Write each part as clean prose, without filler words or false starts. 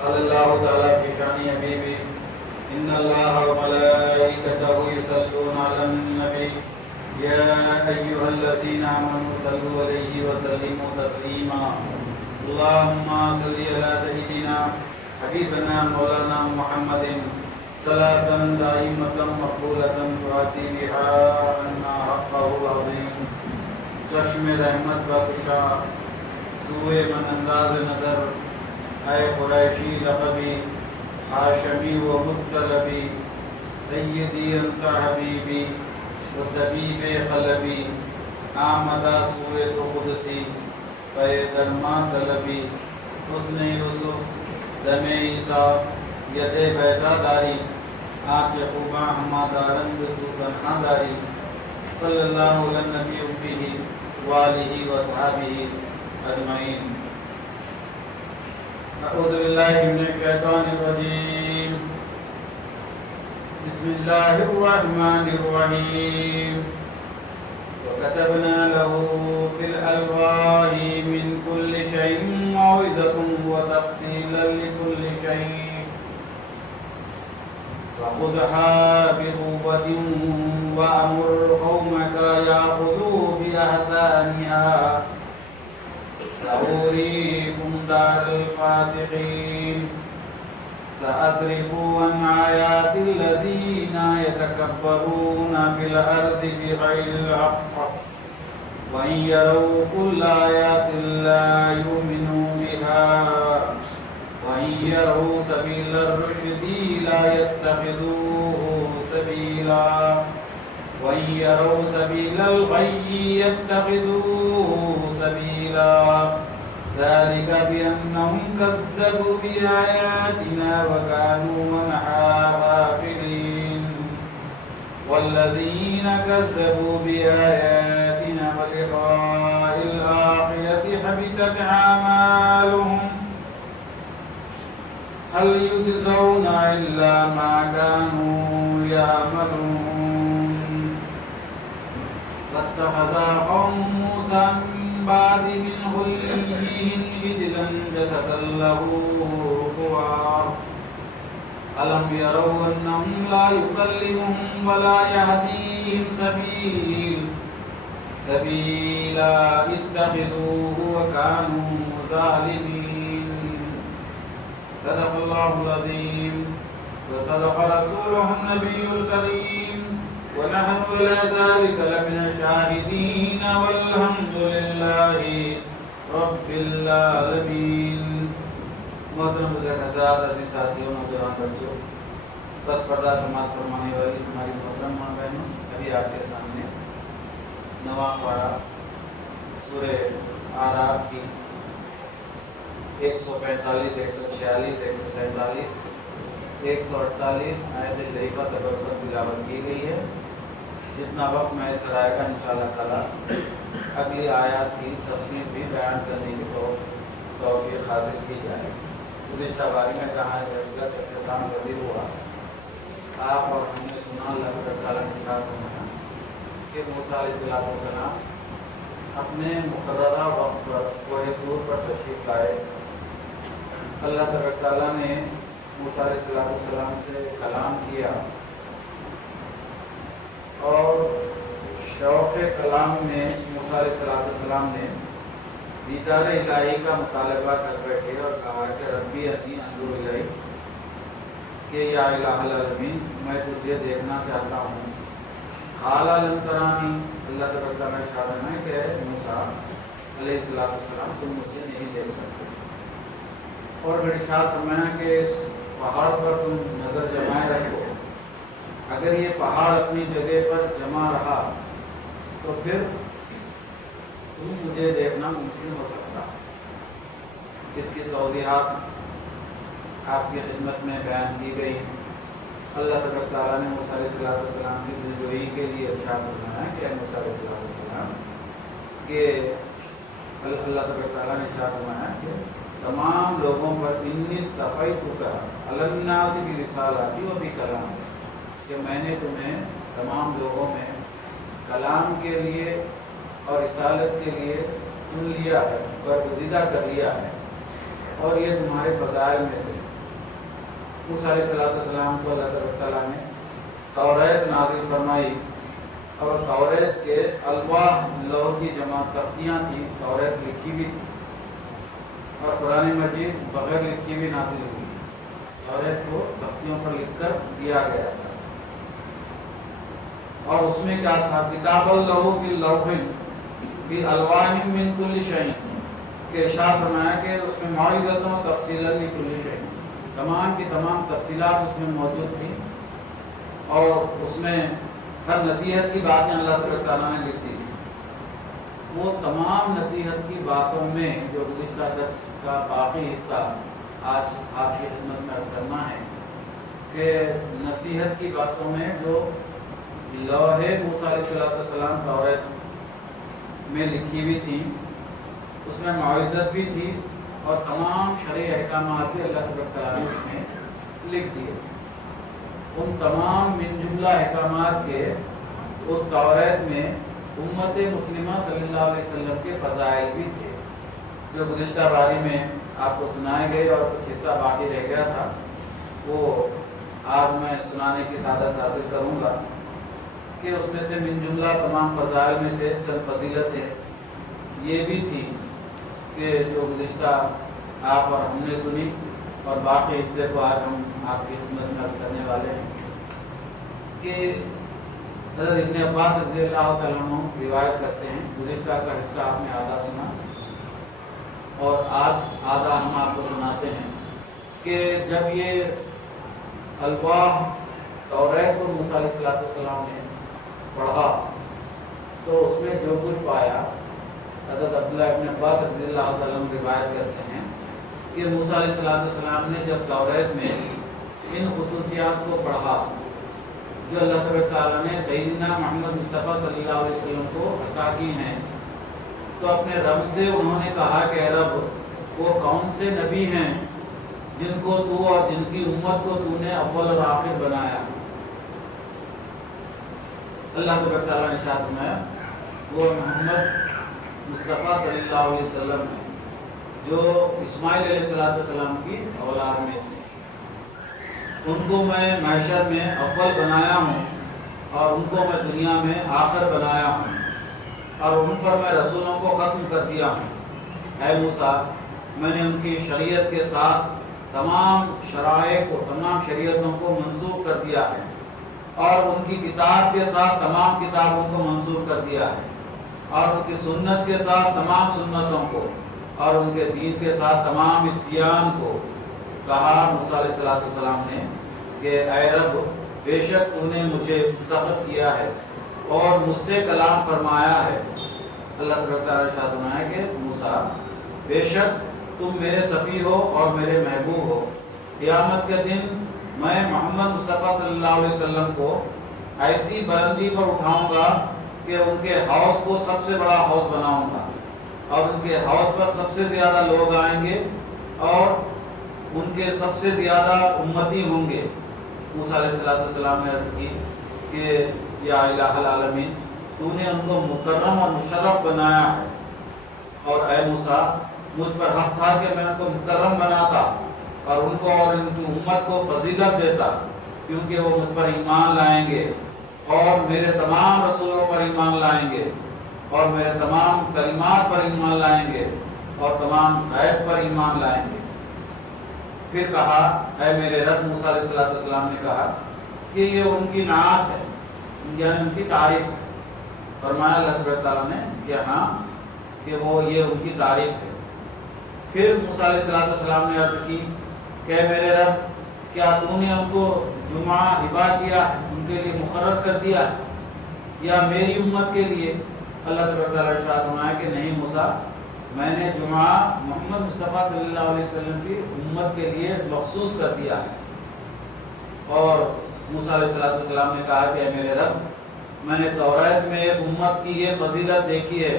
قال الله تعالى في شأن حبيبه إن الله وملائكته يصلون على النبي يا أيها الذين آمنوا صلوا عليه وسلموا تسليما اللهم صل على سيدنا حبيبنا مولانا محمد صلاة دائمة مقبولة تؤتي بها عنا حقه العظيم چشم رحمت و کشا سوئے من انداز نظر اے قریشی لقبی ہاشمی و مطلبی سیدی انت حبیبی و طبیب قلبی آمدہ سوئے تو قدسی پے درما طلبی حسن یوسف دم عیسیٰ ید بیضا داری آنچ خوباں ہما دارند تو تنہا داری صلی اللہ علیہ نبی امہ وآلہ وصحابہ اجمعین اعوذ باللہ من الشیطان الرجیم بسم اللہ الرحمن الرحیم وكتبنا له في الألواح من كل شيء موعظة وتفصيلا لكل شيء فخذها بقوة وأمر قومك يأخذوا بأحسنها سأريكم دار الفاسقين سأصرف عن آيات الذين يتكبرون في الأرض بغير الحق وإن يروا كل آيات لا يؤمنوا بها وإن يروا سبيل الرشد لا يتخذوه سبيلا وإن يروا سبيل الغي يتخذوه سبيلا ذلك بأنهم كذبوا بآياتنا وكانوا عنها غافلين والذين كذبوا بآياتنا ولقاء الآخرة حبطت أعمالهم هل يجزون إلا ما كانوا يعملون فاتخذ قوم موسى من بعد من حليهم عجلا جسدا له خوار ألم يروا أنهم لا يكلمهم ولا يهديهم سبيلا اتخذوه وكانوا ظالمين صدق الله العظيم وصدق رسوله النبي الكريم ونحن على ذلك لمن الشاهدين والحمد لله رب العالمين محترم بزرگ حضرات عزیز ساتھیوں نوجوان بچوں بس پردہ سماعت فرمانے والی ہماری محترم ماں بہنوں ابھی آپ کے سامنے نواں پارہ سورہ اعراف کی 145 146 147 148 آیت شریفہ تبرکت تلاوت کی گئی ہے. جتنا وقت میں اس رائے گا انشاءاللہ تعالی اگلی آیات کی تفسیر بھی بیان کرنے کی توفیق حاصل کی جائے. گزشتہ باری میں جہاں سے اختتام پذیر ہوا آپ اور ہم نے سنا اللہ تعالیٰ نے فرمایا کہ موسیٰ علیہ السلام اپنے مقررہ وقت پر کوہ طور پر تشریف لائے. اللہ تعالیٰ نے موسیٰ علیہ السلام سے کلام کیا اور شوق کلام میں موسیٰ علیہ السلام نے دیدار الہی کا مطالبہ کر بیٹھے اور کہا کہ ربی انی انظر الیک کہ یا الہ العالمین میں تجھے دیکھنا چاہتا ہوں. قال لن ترانی اللہ تعالیٰ نے ارشاد ہے کہ موسیٰ علیہ السلام تم مجھے نہیں دیکھ سکتے. اور پھر ارشاد فرمایا کہ اس پہاڑ پر تم نظر جمائے رکھو. اگر یہ پہاڑ اپنی جگہ پر جمع رہا تو پھر تم مجھے دیکھنا ممکن ہو سکتا. اس کی توضیحات آپ کی خدمت میں بیان کی گئی. اللہ تعالیٰ نے موسیٰ علیہ السلام کی دلجوئی کے لیے ارشاد فرمایا کہ موسیٰ علیہ السلام کہ اللہ تعالیٰ نے ارشاد فرمایا کہ تمام لوگوں پر انی اصطفیتک علی الناس برسالتی و بکلام کہ میں نے تمہیں تمام لوگوں میں کلام کے لیے اور رسالت کے لیے چن لیا ہے، برگزیدہ کر لیا ہے. اور یہ تمہارے فضائل میں سے۔ موسیٰ علیہ السلام کو اللہ تعالیٰ نے توریت نازل فرمائی، اور توریت کے الواح لوح کی جمع تختیاں تھیں، توریت لکھی بھی تھی، اور قرآن مجید بغیر لکھی بھی نازل ہوئی، توریت کو تختیوں پر لکھ کر دیا گیا تھا۔ اور اس میں کیا تھا؟ کتاب اللوح فی اللوح فی الواح من کل شیء، کہ ارشاد فرمایا کہ اس میں موعظۃ تفصیلا لکل شیء، تمام کی تمام تفصیلات اس میں موجود تھیں، اور اس میں ہر نصیحت کی باتیں اللہ تعالیٰ نے لکھ دی۔ وہ تمام نصیحت کی باتوں میں جو گزشتہ درس کا باقی حصہ آج آپ کی خدمت میں عرض کرنا ہے کہ نصیحت کی باتوں میں جو لوح موسیٰ علیہ السلام توریت میں لکھی ہوئی تھی، اس میں موعظت بھی تھی، اور تمام شرعی احکامات بھی اللہ تعالیٰ نے اس میں لکھ دیے۔ ان تمام من جملہ احکامات کے اس توریت میں امت مسلمہ صلی اللہ علیہ وسلم کے فضائل بھی تھے، جو گزشتہ باری میں آپ کو سنائے گئے، اور کچھ حصہ باقی رہ گیا تھا، وہ آج میں سنانے کی سعادت حاصل کروں گا کہ اس میں سے من جملہ تمام فضائل میں سے چند فضیلتیں یہ بھی تھیں کہ جو گزشتہ آپ اور ہم نے سنی، اور باقی حصے کو آج ہم آپ کی خدمت میں عرض کرنے والے ہیں کہ حضرت ابن عباس رضی اللہ تعالیٰ عنہ روایت کرتے ہیں، گزشتہ کا حصہ آپ نے آدھا سنا اور آج آدھا ہم آپ کو سناتے ہیں، کہ جب یہ الواح توریت کو موسیٰ علیہ السلام نے پڑھا تو اس میں جو کچھ پایا، حضرت عبداللہ ابن عباس رضی اللہ تعالیٰ عنہ روایت کرتے ہیں کہ موسیٰ علیہ السلام نے جب توریت میں ان خصوصیات کو پڑھا جو اللہ تعالیٰ نے سیدنا محمد مصطفیٰ صلی اللہ علیہ وسلم کو عطا کی ہیں، تو اپنے رب سے انہوں نے کہا کہ اے رب، وہ کون سے نبی ہیں جن کو تو اور جن کی امت کو تو نے اول اور آخر بنایا؟ اللہ تعالیٰ نے ارشاد فرمایا وہ محمد مصطفیٰ صلی اللہ علیہ وسلم ہیں جو اسماعیل علیہ السلام کی اولاد میں سے، ان کو میں معاشر میں اول بنایا ہوں، اور ان کو میں دنیا میں آخر بنایا ہوں، اور ان پر میں رسولوں کو ختم کر دیا ہوں۔ اے موسیٰ، میں نے ان کی شریعت کے ساتھ تمام شرائع کو، تمام شریعتوں کو منسوخ کر دیا ہے، اور ان کی کتاب کے ساتھ تمام کتابوں کو منسوخ کر دیا ہے، اور ان کی سنت کے ساتھ تمام سنتوں کو، اور ان کے دین کے ساتھ تمام ادیان کو۔ کہا موسیٰ علیہ السلام نے کہ اے رب، بے شک تو نے مجھے منتخب کیا ہے اور مجھ سے کلام فرمایا ہے۔ اللہ تعالیٰ نے ارشاد فرمایا کہ موسیٰ، بے شک تم میرے صفی ہو اور میرے محبوب ہو، قیامت کے دن میں محمد مصطفیٰ صلی اللہ علیہ وسلم کو ایسی بلندی پر اٹھاؤں گا کہ ان کے حوض کو سب سے بڑا حوض بناؤں گا، اور ان کے حوض پر سب سے زیادہ لوگ آئیں گے، اور ان کے سب سے زیادہ امتی ہوں گے۔ موسیٰ علیہ السلام نے عرض کی کہ یا الہ العالمین، تو نے ان کو مکرم اور مشرف بنایا ہے، اور اے موسیٰ، مجھ پر حق تھا کہ میں ان کو مکرم بناتا اور ان کو اور ان کی امت کو فضیلت دیتا، کیونکہ وہ مجھ پر ایمان لائیں گے، اور میرے تمام رسولوں پر ایمان لائیں گے، اور میرے تمام کلمات پر ایمان لائیں گے، اور تمام غیب پر ایمان لائیں گے۔ پھر کہا اے میرے رب، موسیٰ علیہ السلام نے کہا کہ یہ ان کی نعت ہے، یعنی ان کی تعریف ہے۔ فرمایا اللہ تعالیٰ نے کہ ہاں، کہ وہ یہ ان کی تعریف ہے۔ پھر موسیٰ علیہ السلام نے عرض کی کہ اے میرے رب، کیا تو نے ان کو جمعہ ہبا کیا ہے، ان کے لیے مقرر کر دیا ہے، یا میری امت کے لیے؟ اللہ تعالیٰ ارشاد فرمایا کہ نہیں موسیٰ، میں نے جمعہ محمد مصطفیٰ صلی اللہ علیہ وسلم کی امت کے لیے مخصوص کر دیا ہے۔ اور موسیٰ علیہ السلام نے کہا کہ اے میرے رب، میں نے توریت میں ایک امت کی یہ فضیلت دیکھی ہے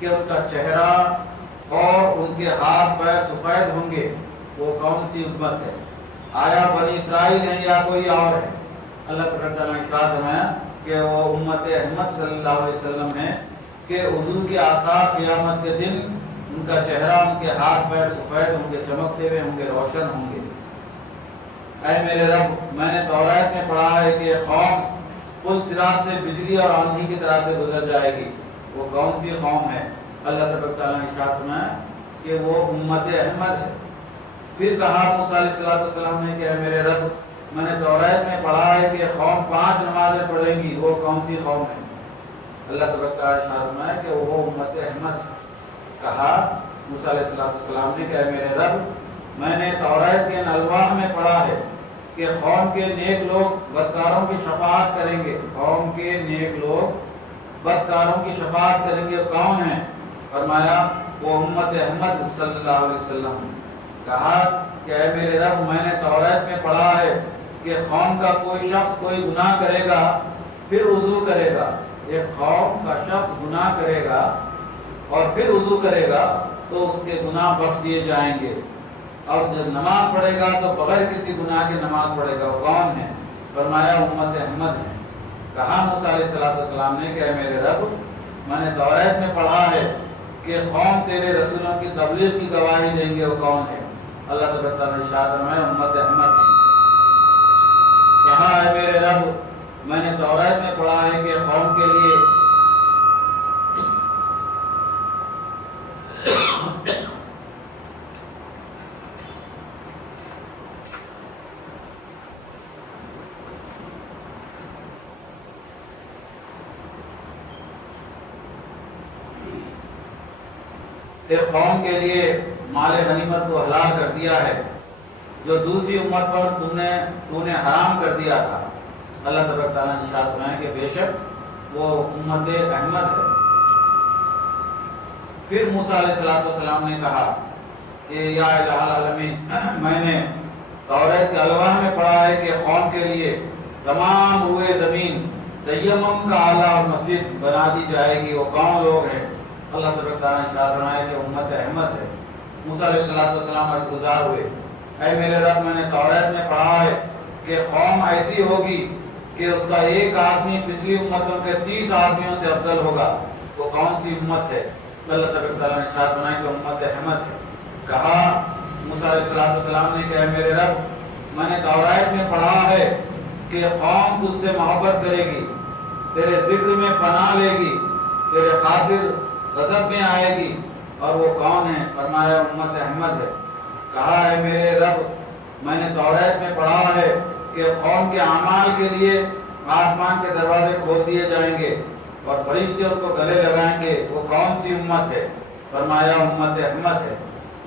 کہ ان کا چہرہ اور ان کے ہاتھ پیر سفید ہوں گے۔ وہ کون سی امت ہے؟ آیا بنی اسرائیل ہیں یا کوئی اور ہے؟ اللہ تعالیٰ نے ارشاد فرمایا کہ وہ امت احمد صلی اللہ علیہ وسلم ہے، کہ حضور کے آثار قیامت کے دن ان کا چہرہ، ان کے ہاتھ پیر سفید ہوں گے، چمکتے ہوئے ہوں گے، روشن ہوں گے۔ اے میرے رب، میں نے توریت میں پڑھا ہے کہ قوم پل صراط سے بجلی اور آندھی کی طرح سے گزر جائے گی۔ وہ کون سی قوم ہے؟ اللہ تبارک تعالیٰ نے ارشاد فرمایا کہ وہ امت احمد ہے۔ پھر کہا موسیٰ علیہ السلام نے کہ اے میرے رب، میں نے توریت میں پڑھا ہے کہ قوم 5 نمازیں پڑھیں گی، وہ کون سی قوم ہے؟ اللہ تبارک تعالیٰ نے ارشاد فرمایا کہ وہ امت احمد۔ کہا موسیٰ علیہ السلام نے کہ اے میرے رب، میں نے توریت کے الواح میں پڑھا ہے کہ قوم کے نیک لوگ بدکاروں کی شفاعت کریں گے۔ قوم کے نیک لوگ بدکاروں کی شفاعت کریں گے، کون ہیں؟ فرمایا وہ امت احمد صلی اللہ علیہ وسلم۔ کہا کہ اے میرے رب، میں نے توریت میں پڑھا ہے کہ قوم کا کوئی شخص کوئی گناہ کرے گا پھر وضو کرے گا۔ ایک قوم کا شخص گناہ کرے گا اور پھر وضو کرے گا تو اس کے گناہ بخش دیے جائیں گے، اور جب نماز پڑھے گا تو بغیر کسی گناہ کے نماز پڑھے گا، وہ کون ہے؟ فرمایا امت احمد ہے۔ کہا موسیٰ علیہ السلام نے کہ اے میرے رب، میں نے توریت میں پڑھا ہے کہ قوم تیرے رسولوں کی تبلیغ کی گواہی دیں گے، وہ کون ہے؟ اللہ تعالیٰ نے ارشاد فرمایا امت احمد ہے۔ کہا اے میرے رب، میں نے توریت میں پڑھا ہے کہ قوم کے لیے ایک قوم کے لیے مال غنیمت کو حلال کر دیا ہے جو دوسری امت پر تو نے حرام کر دیا تھا۔ اللہ تبارک تعالیٰ نے ارشاد فرمایا کہ بے شک وہ امت احمد ہے۔ پھر موسیٰ علیہ السلام نے کہا کہ یا الہ العالمین، میں نے توریت کے الواح میں پڑھا ہے کہ قوم کے لیے تمام روئے زمین تیمم کا آلہ اور مسجد بنا دی جائے گی، وہ کون لوگ ہیں؟ اللہ تبارک تعالیٰ نے ارشاد فرمایا کہ امت احمد ہے۔ موسیٰ علیہ السلام عرض گزار ہوئے، اے میرے رب، میں نے توریت میں پڑھا ہے کہ قوم ایسی ہوگی کہ اس کا ایک آدمی پچھلی امتوں کے 30 آدمیوں سے افضل ہوگا، وہ کون سی امت ہے؟ اللہ تبارک تعالیٰ نے ارشاد فرمایا کہ امت احمد ہے۔ کہا موسیٰ علیہ السلام نے کہ اے میرے رب، میں نے توریت میں پڑھا ہے کہ قوم تجھ سے محبت کرے گی، تیرے ذکر میں پناہ لے گی، تیرے خاطر غضب میں آئے گی، اور وہ کون ہے؟ فرمایا امت احمد ہے۔ کہا ہے میرے رب، میں نے توریت میں پڑھا ہے کہ قوم کے اعمال کے لیے آسمان کے دروازے کھول دیے جائیں گے اور فرشتے ان کو گلے لگائیں گے، وہ کون سی امت ہے؟ فرمایا امت احمد ہے۔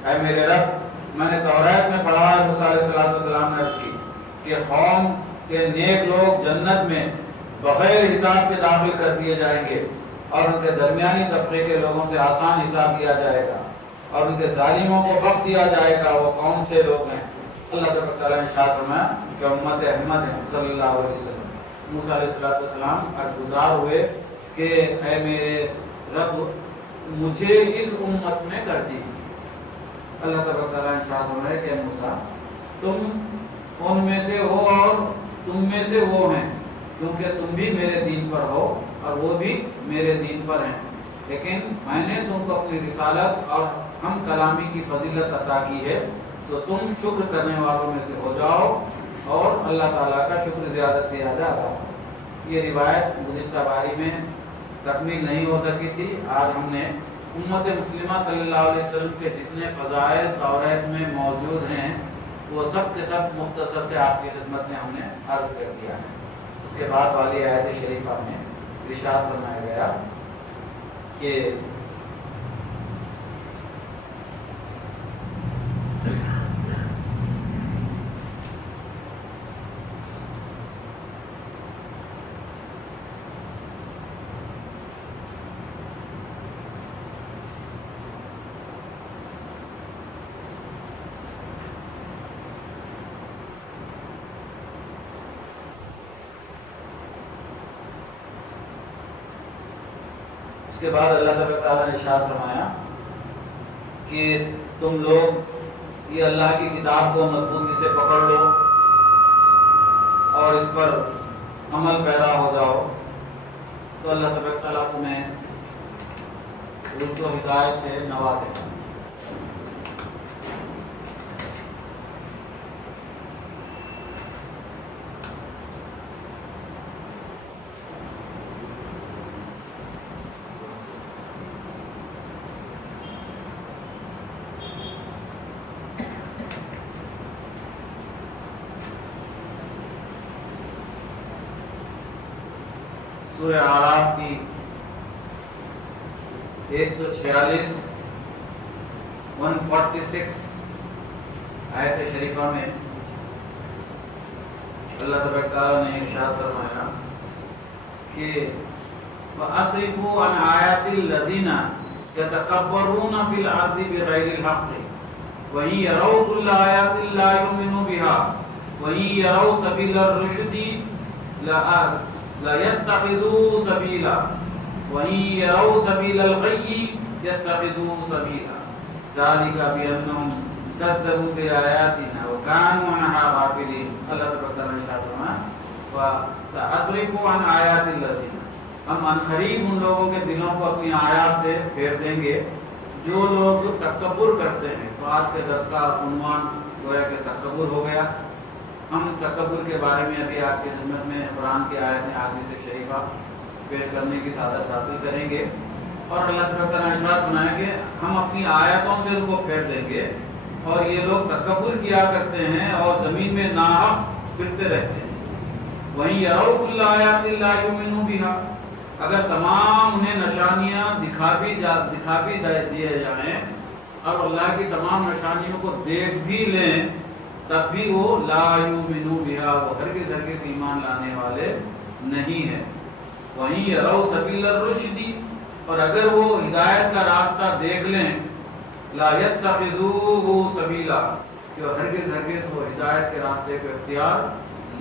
اے میرے رب، میں نے توریت میں پڑھا ہے، موسیٰ علیہ السلام نے عرض کی کہ قوم کے نیک لوگ جنت میں بغیر حساب کے داخل کر دیے جائیں گے، اور ان کے درمیانی طبقے کے لوگوں سے آسان حساب کیا جائے گا، اور ان کے ظالموں کو بخش دیا جائے گا، وہ کون سے لوگ ہیں؟ اللہ تعالیٰ نے ارشاد فرمایا کہ امت احمد ہے صلی اللہ علیہ وسلم۔ موسیٰ علیہ السلام عرض گزار ہوئے کہ اے میرے رب، مجھے اس امت میں کر دی۔ اللہ تعالیٰ نے ارشاد فرمایا کہ موسیٰ، تم ان میں سے ہو اور تم میں سے وہ ہیں، کیونکہ تم بھی میرے دین پر ہو اور وہ بھی میرے دین پر ہیں، لیکن میں نے تم کو اپنی رسالت اور ہم کلامی کی فضیلت عطا کی ہے، تو تم شکر کرنے والوں میں سے ہو جاؤ اور اللہ تعالیٰ کا شکر زیادہ سے زیادہ ادا کرو۔ یہ روایت گزشتہ باری میں تکمیل نہیں ہو سکی تھی۔ آج ہم نے امت مسلمہ صلی اللہ علیہ وسلم کے جتنے فضائل توریت میں موجود ہیں وہ سب کے سب مختصر سے آپ کی خدمت میں ہم نے عرض کر دیا ہے۔ اس کے بعد والی آیت شریفہ میں ارشاد فرمایا گیا کہ اس کے بعد اللہ تعالیٰ نے ارشاد فرمایا کہ تم لوگ یہ اللہ کی کتاب کو مضبوطی سے پکڑ لو اور اس پر عمل پیدا ہو جاؤ، تو اللہ تعالیٰ تمہیں رشد و ہدایت سے نوازے گا۔ سورہ اعراف کی 146 146 آیت شریفہ میں اللہ تبارک تعالیٰ نے ارشاد فرمایا کہ وَأَصْرِفُوا عَنْ آيَاتِ الَّذِينَ يَتَكَبَّرُونَ فِي الْأَرْضِ بِغَيْرِ الْحَقِّ وَإِنْ يَرَوْا كُلَّ آيَاتٍ لَا يُؤْمِنُوا بِهَا وَإِنْ يَرَوْا سَبِيلَ الرُّشْدِ لَا يَتَّخِذُوهُ سَبِيلًا وَإِنْ يَرَوْا سَبِيلَ الْغَيِّ يَتَّخِذُوهُ سَبِيلًا ذَلِكَ بِأَنَّهُمْ كَذَّبُوا بِآيَاتِنَا وَكَانُوا عَنْهَا غَافِلِينَ اللہ تبارک تعالیٰ نے فرمایا وَسَأَصْرِفُ عَنْ آيَاتِ الَّذِينَ ہم عنقریب ان لوگوں کے دلوں کو اپنی آیات سے پھیر دیں گے جو لوگ تکبر کرتے ہیں۔ تو آج کے درس کا عنوان گویا کہ تکبر ہو گیا۔ ہم تکبر کے بارے میں ابھی آپ کی خدمت میں قرآن کی آیت میں حدیث شریفہ پیش کرنے کی سعادت حاصل کریں گے، اور اللہ تعالیٰ نے ارشاد فرمایا کہ ہم اپنی آیتوں سے ان کو پھیر دیں گے، اور یہ لوگ تکبر کیا کرتے ہیں اور زمین میں ناحق پھرتے رہتے ہیں۔ وہیں یروا کل آیات لا یؤمنوا بها، اگر تمام انہیں نشانیاں دکھا بھی دیے جائیں اور اللہ کی تمام نشانیوں کو دیکھ بھی لیں تب بھی وہ لا یؤمنوا بها، وہ ہرگز ایمان لانے والے نہیں ہیں۔ وہیں یروا سبیل الرشد، اور اگر وہ ہدایت کا راستہ دیکھ لیں لا یتخذوہ سبیلا، کہ ہرگز وہ ہدایت کے راستے کو اختیار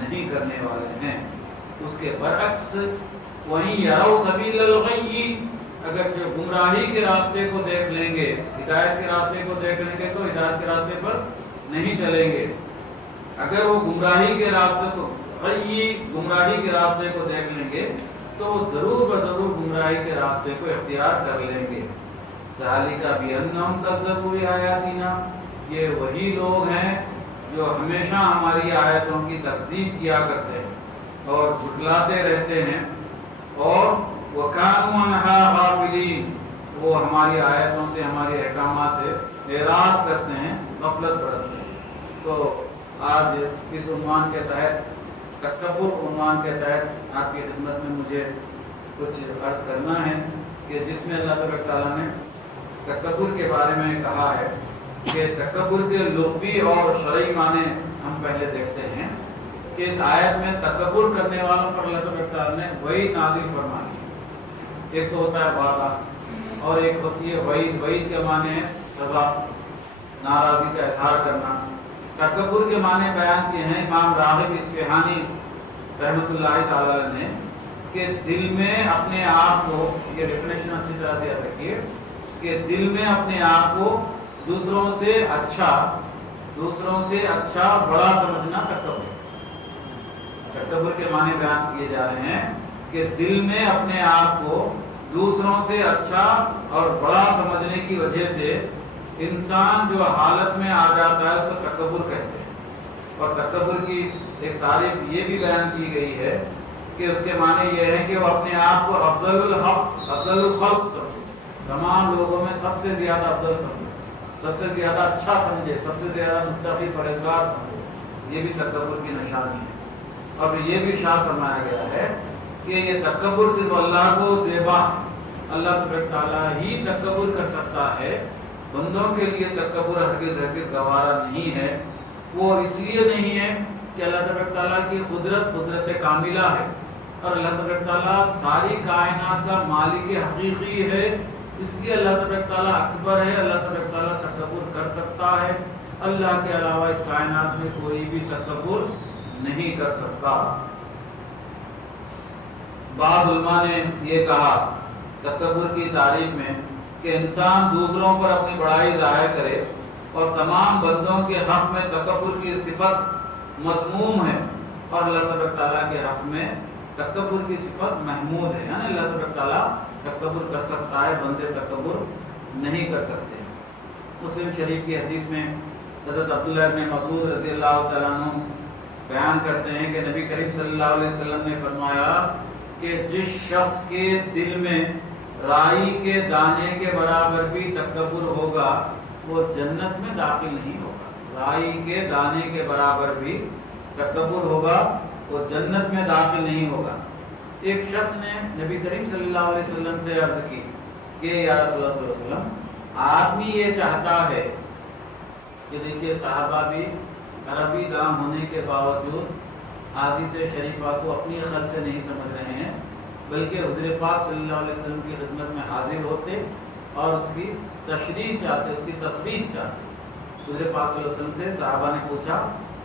نہیں کرنے والے ہیں۔ اس کے برعکس وہیں یروا سبیل الغی، اگر جو گمراہی کے راستے کو دیکھ لیں گے، ہدایت کے راستے کو دیکھ لیں گے تو ہدایت کے راستے پر نہیں چلیں گے۔ اگر وہ گمراہی کے راستے کو دیکھ لیں گے تو ضرور گمراہی کے راستے کو اختیار کر لیں گے۔ ذالک بأنہم کذبوا بآیاتنا، یہ وہی لوگ ہیں جو ہمیشہ ہماری آیتوں کی تکذیب کیا کرتے ہیں اور جھٹلاتے رہتے ہیں، اور وَكَانُوا عَنْهَا غَافِلِينَ، وہ ہماری آیتوں سے، ہمارے احکامات سے اعراض کرتے ہیں، غفلت برتتے ہیں۔ تو آج اس عنوان کے تحت، تکبر عنوان کے تحت آپ کی خدمت میں مجھے کچھ عرض کرنا ہے کہ جس میں اللہ تبارک تعالیٰ نے تکبر کے بارے میں کہا ہے کہ تکبر کے لغوی اور شرعی معنی ہم پہلے دیکھتے ہیں کہ اس آیت میں تکبر کرنے والوں پر اللہ تبارک تعالیٰ نے وعید نازل فرمائی۔ ایک تو ہوتا ہے وعدہ اور ایک ہوتی ہے وعید۔ وعید کے معنی ہے سزا، ناراضی کا اظہار کرنا۔ تکبر کے معنی بیان کیے ہیں امام راغب اصفہانی رحمۃ اللہ تعالی نے کہ دل میں اپنے آپ کو، یہ ڈیفینیشن اچھی طرح سے یاد رکھیے کہ دل میں اپنے آپ کو دوسروں سے اچھا بڑا سمجھنا تکبر۔ تکبر کے معنی بیان کیے جا رہے ہیں کہ دل میں اپنے آپ کو دوسروں سے اچھا اور بڑا سمجھنے کی وجہ سے انسان جو حالت میں آ جاتا ہے اس کو تکبر کہتے ہیں۔ اور تکبر کی ایک تعریف یہ بھی بیان کی گئی ہے کہ اس کے معنی یہ ہے کہ وہ اپنے آپ کو افضل الخلق سمجھے، تمام لوگوں میں سب سے زیادہ افضل سمجھے، سب سے زیادہ اچھا سمجھے، سب سے زیادہ متقی پرہیزگار سمجھے۔ یہ بھی تکبر کی نشانی ہے۔ اور یہ بھی ارشاد فرمایا گیا ہے کہ یہ تکبر صرف اللہ کو زیبا، اللہ تعالیٰ ہی تکبر کر سکتا ہے، بندوں کے لیے تکبر ہرگز گوارا نہیں ہے۔ وہ اس لیے نہیں ہے کہ اللہ تعالیٰ کی قدرت کاملہ ہے، اور اللہ تعالیٰ ساری کائنات کا مالک حقیقی ہے، اس لیے اللہ تعالیٰ اکبر ہے، اللہ تعالیٰ تکبر کر سکتا ہے۔ اللہ کے علاوہ اس کائنات میں کوئی بھی تکبر نہیں کر سکتا۔ بعض علماء نے یہ کہا تکبر کی تعریف میں کہ انسان دوسروں پر اپنی بڑائی ظاہر کرے، اور تمام بندوں کے حق میں تکبر کی صفت مذموم ہے، اور اللہ تعالیٰ کے حق میں تکبر کی صفت محمود ہے۔ یعنی اللہ تعالیٰ تکبر کر سکتا ہے، بندے تکبر نہیں کر سکتے۔ مسلم شریف کی حدیث میں حضرت عبداللہ بن مسعود رضی اللہ تعالیٰ عنہ بیان کرتے ہیں کہ نبی کریم صلی اللہ علیہ وسلم نے فرمایا کہ جس شخص کے دل میں رائی کے دانے کے برابر بھی تکبر ہوگا وہ جنت میں داخل نہیں ہوگا۔ رائی کے دانے کے برابر بھی تکبر ہوگا وہ جنت میں داخل نہیں ہوگا۔ ایک شخص نے نبی کریم صلی اللہ علیہ وسلم سے عرض کی کہ یا رسول اللہ صلی اللہ علیہ وسلم آدمی یہ چاہتا ہے کہ دیکھیے صحابہ بھی عربی داں ہونے کے باوجود حدیث شریفہ کو اپنی خل سے نہیں سمجھ رہے ہیں بلکہ حضور پاک صلی اللہ علیہ وسلم کی خدمت میں حاضر ہوتے اور اس کی تشریح چاہتے، اس کی تصریح چاہتے۔ حضور پاک صلی اللہ علیہ وسلم سے صحابہ نے پوچھا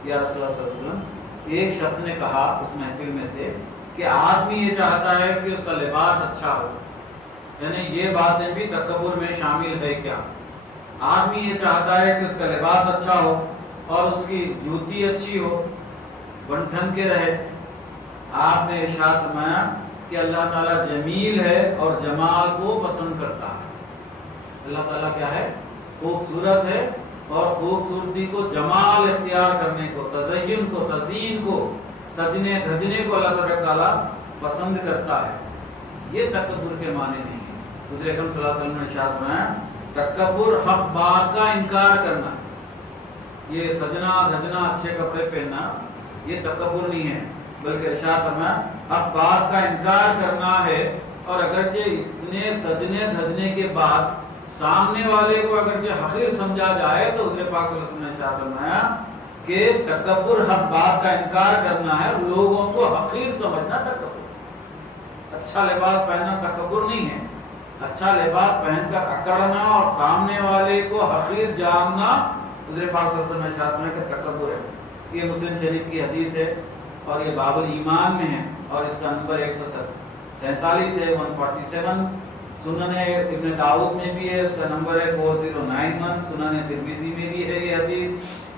یا رسول اللہ صلی اللہ علیہ وسلم، ایک شخص نے کہا اس محفل میں سے کہ آدمی یہ چاہتا ہے کہ اس کا لباس اچھا ہو، یعنی یہ باتیں بھی تکبر میں شامل ہے کیا؟ آدمی یہ چاہتا ہے کہ اس کا لباس اچھا ہو اور اس کی جوتی اچھی ہو، بن ٹھن کے رہے۔ آپ نے ارشاد فرمایا کہ اللہ تعالیٰ جمیل ہے اور جمال کو پسند کرتا ہے۔ اللہ تعالیٰ کیا ہے؟ خوبصورت ہے اور خوبصورتی کو جمال اختیار کرنے کو، تزین کو، تزیین کو، سجنے دھجنے کو اللہ تعالیٰ پسند کرتا ہے۔ یہ تکبر کے معنی نہیں ہے۔ حضور اکرم صلی اللہ علیہ وسلم نے ارشاد فرمایا تکبر حق بات کا انکار کرنا، یہ سجنا دھجنا اچھے کپڑے پہننا یہ تکبر نہیں ہے، بلکہ ارشاد فرمایا حق بات کا انکار کرنا ہے۔ اور اگرچہ اتنے سجنے دھجنے کے بعد سامنے والے کو اگرچہ حقیر سمجھا جائے تو حضور پاک صلی اللہ علیہ وسلم نے ارشاد فرمایا کہ تکبر حق بات کا انکار کرنا ہے، لوگوں کو حقیر سمجھنا تکبر۔ اچھا لباس پہننا تکبر نہیں ہے، اچھا لباس پہن کر اکڑنا اور سامنے والے کو حقیر جاننا حضور پاک صلی اللہ علیہ وسلم نے ارشاد فرمایا کہ تکبر ہے۔ یہ مسلم شریف کی حدیث ہے اور یہ باب الایمان میں ہے اور اس کا نمبر 147 ہے، 147۔ سنن ابن داؤد میں بھی ہے، اس کا نمبر ہے 4091۔ سنن ترمذی میں بھی ہے یہ حدیث،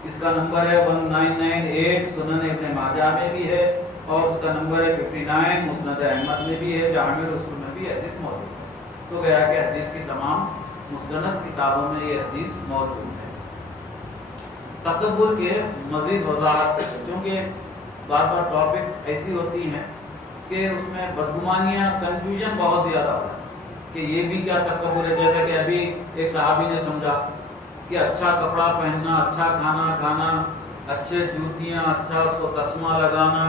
اس کا نمبر ہے 1998۔ سنن ابن ماجہ میں بھی ہے اور اس کا نمبر ہے 59۔ مسند احمد میں بھی ہے، جامع رسول میں بھی حدیث موجود ہے۔ تو گیا کہ حدیث کی تمام مستند کتابوں میں یہ حدیث موجود ہے۔ تکبر کے مزید وضاحت چونکہ بار بار ٹاپک ایسی ہوتی ہیں کہ اس میں بدگمانیاں، کنفیوژن بہت زیادہ ہوتا ہے کہ یہ بھی کیا تکبر ہے۔ جیسے کہ ابھی ایک صحابی نے سمجھا کہ اچھا کپڑا پہننا، اچھا کھانا کھانا، اچھے جوتیاں، اچھا اس کو تسمہ لگانا،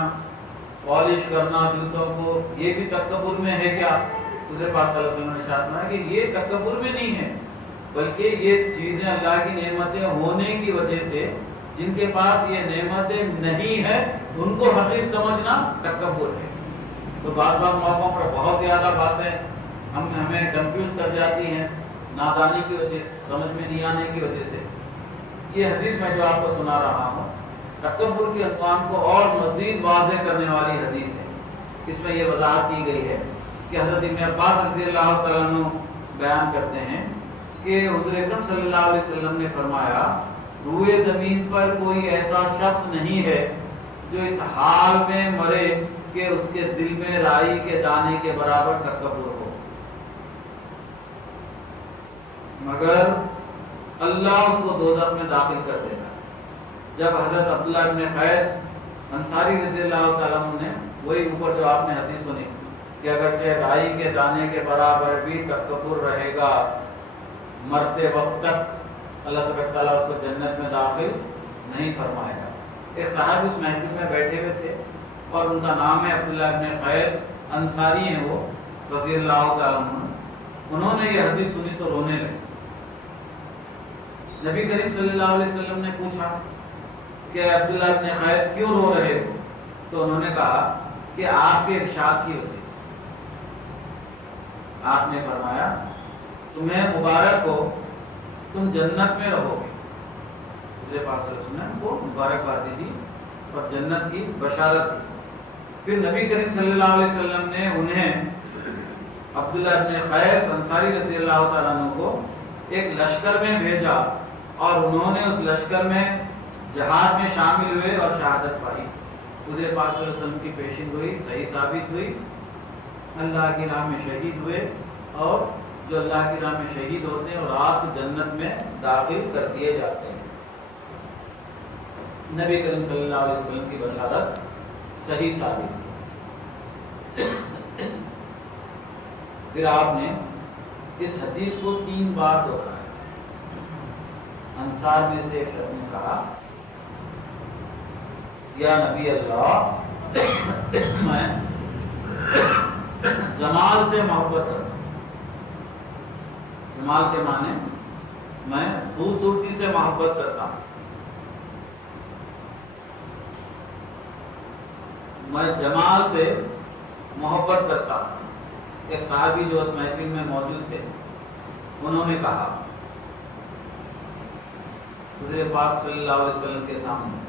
پالش کرنا جوتوں کو، یہ بھی تکبر میں ہے کیا؟ حضور پاک صلی اللہ علیہ وسلم نے ارشاد فرمایا کہ یہ تکبر میں نہیں ہے، بلکہ یہ چیزیں اللہ کی نعمتیں ہونے کی وجہ سے جن کے پاس یہ نعمتیں نہیں ہیں ان کو حقیر سمجھنا تکبر ہے۔ تو بعض موقعوں پر بہت زیادہ باتیں ہمیں کنفیوز کر جاتی ہیں نادانی کی وجہ سے، سمجھ میں نہیں آنے کی وجہ سے۔ یہ حدیث میں جو آپ کو سنا رہا ہوں تکبر کے عنوان کو اور مزید واضح کرنے والی حدیث ہے۔ اس میں یہ وضاحت کی گئی ہے کہ حضرت ابن عباس رضی اللہ تعالیٰ عنہ بیان کرتے ہیں کہ حضور اکرم صلی اللہ علیہ وسلم نے فرمایا روئے زمین پر کوئی ایسا شخص نہیں ہے جو اس حال میں مرے کہ اس کے دل میں رائی کے دانے کے برابر تکبر ہو، مگر اللہ اس کو دوزخ میں داخل کر دیتا ہے۔ جب حضرت عبداللہ بن قیس انصاری رضی اللہ تعالیٰ عنہ نے وہی اوپر جو آپ نے حدیث سنی کہ اگرچہ رائی کے دانے کے برابر بھی تکبر رہے گا مرتے وقت تک اللہ تبارک تعالیٰ اس کو جنت میں داخل نہیں فرمائے گا۔ ایک صاحب اس محفل میں بیٹھے ہوئے تھے اور ان کا نام ہے عبداللہ بن قیس، انصاری ہیں وہ رضی اللہ تعالیٰ عنہ۔ انہوں نے یہ حدیث سنی تو رونے لگے۔ نبی کریم صلی اللہ علیہ وسلم نے پوچھا کہ عبداللہ بن قیس کیوں رو رہے ہو؟ تو انہوں نے کہا کہ آپ کے ارشاد کی وجہ سے۔ آپ نے فرمایا تمہیں مبارک ہو، تم جنت میں رہو گے۔ حضور پاک صلی اللہ علیہ وسلم نے کو مبارکبادی دی اور جنت کی بشارت دی۔ پھر نبی کریم صلی اللہ علیہ وسلم نے انہیں عبداللہ بن قیس انصاری رضی اللہ تعالیٰ عنہ کو ایک لشکر میں بھیجا اور انہوں نے اس لشکر میں جہاد میں شامل ہوئے اور شہادت پائی۔ حضور پاک صلی اللہ علیہ وسلم کی پیشن گوئی صحیح ثابت ہوئی، اللہ کی راہ میں شہید ہوئے اور جو اللہ کی راہ میں شہید ہوتے ہیں اور رات جنت میں داخل کر دیے جاتے ہیں۔ نبی کریم صلی اللہ علیہ وسلم کی بشارت صحیح ثابت ہوئی۔ پھر آپ نے اس حدیث کو 3 بار دہرایا۔ انصار میں سے ایک شخص نے کہا یا نبی اللہ، میں جمال سے محبت کرتا ہوں. جمال کے معنی میں خوبصورتی سے محبت کرتا ہوں. میں جمال سے محبت کرتا ہوں. ایک صحابی جو اس محفل میں موجود تھے انہوں نے کہا حضور پاک صلی اللہ علیہ وسلم کے سامنے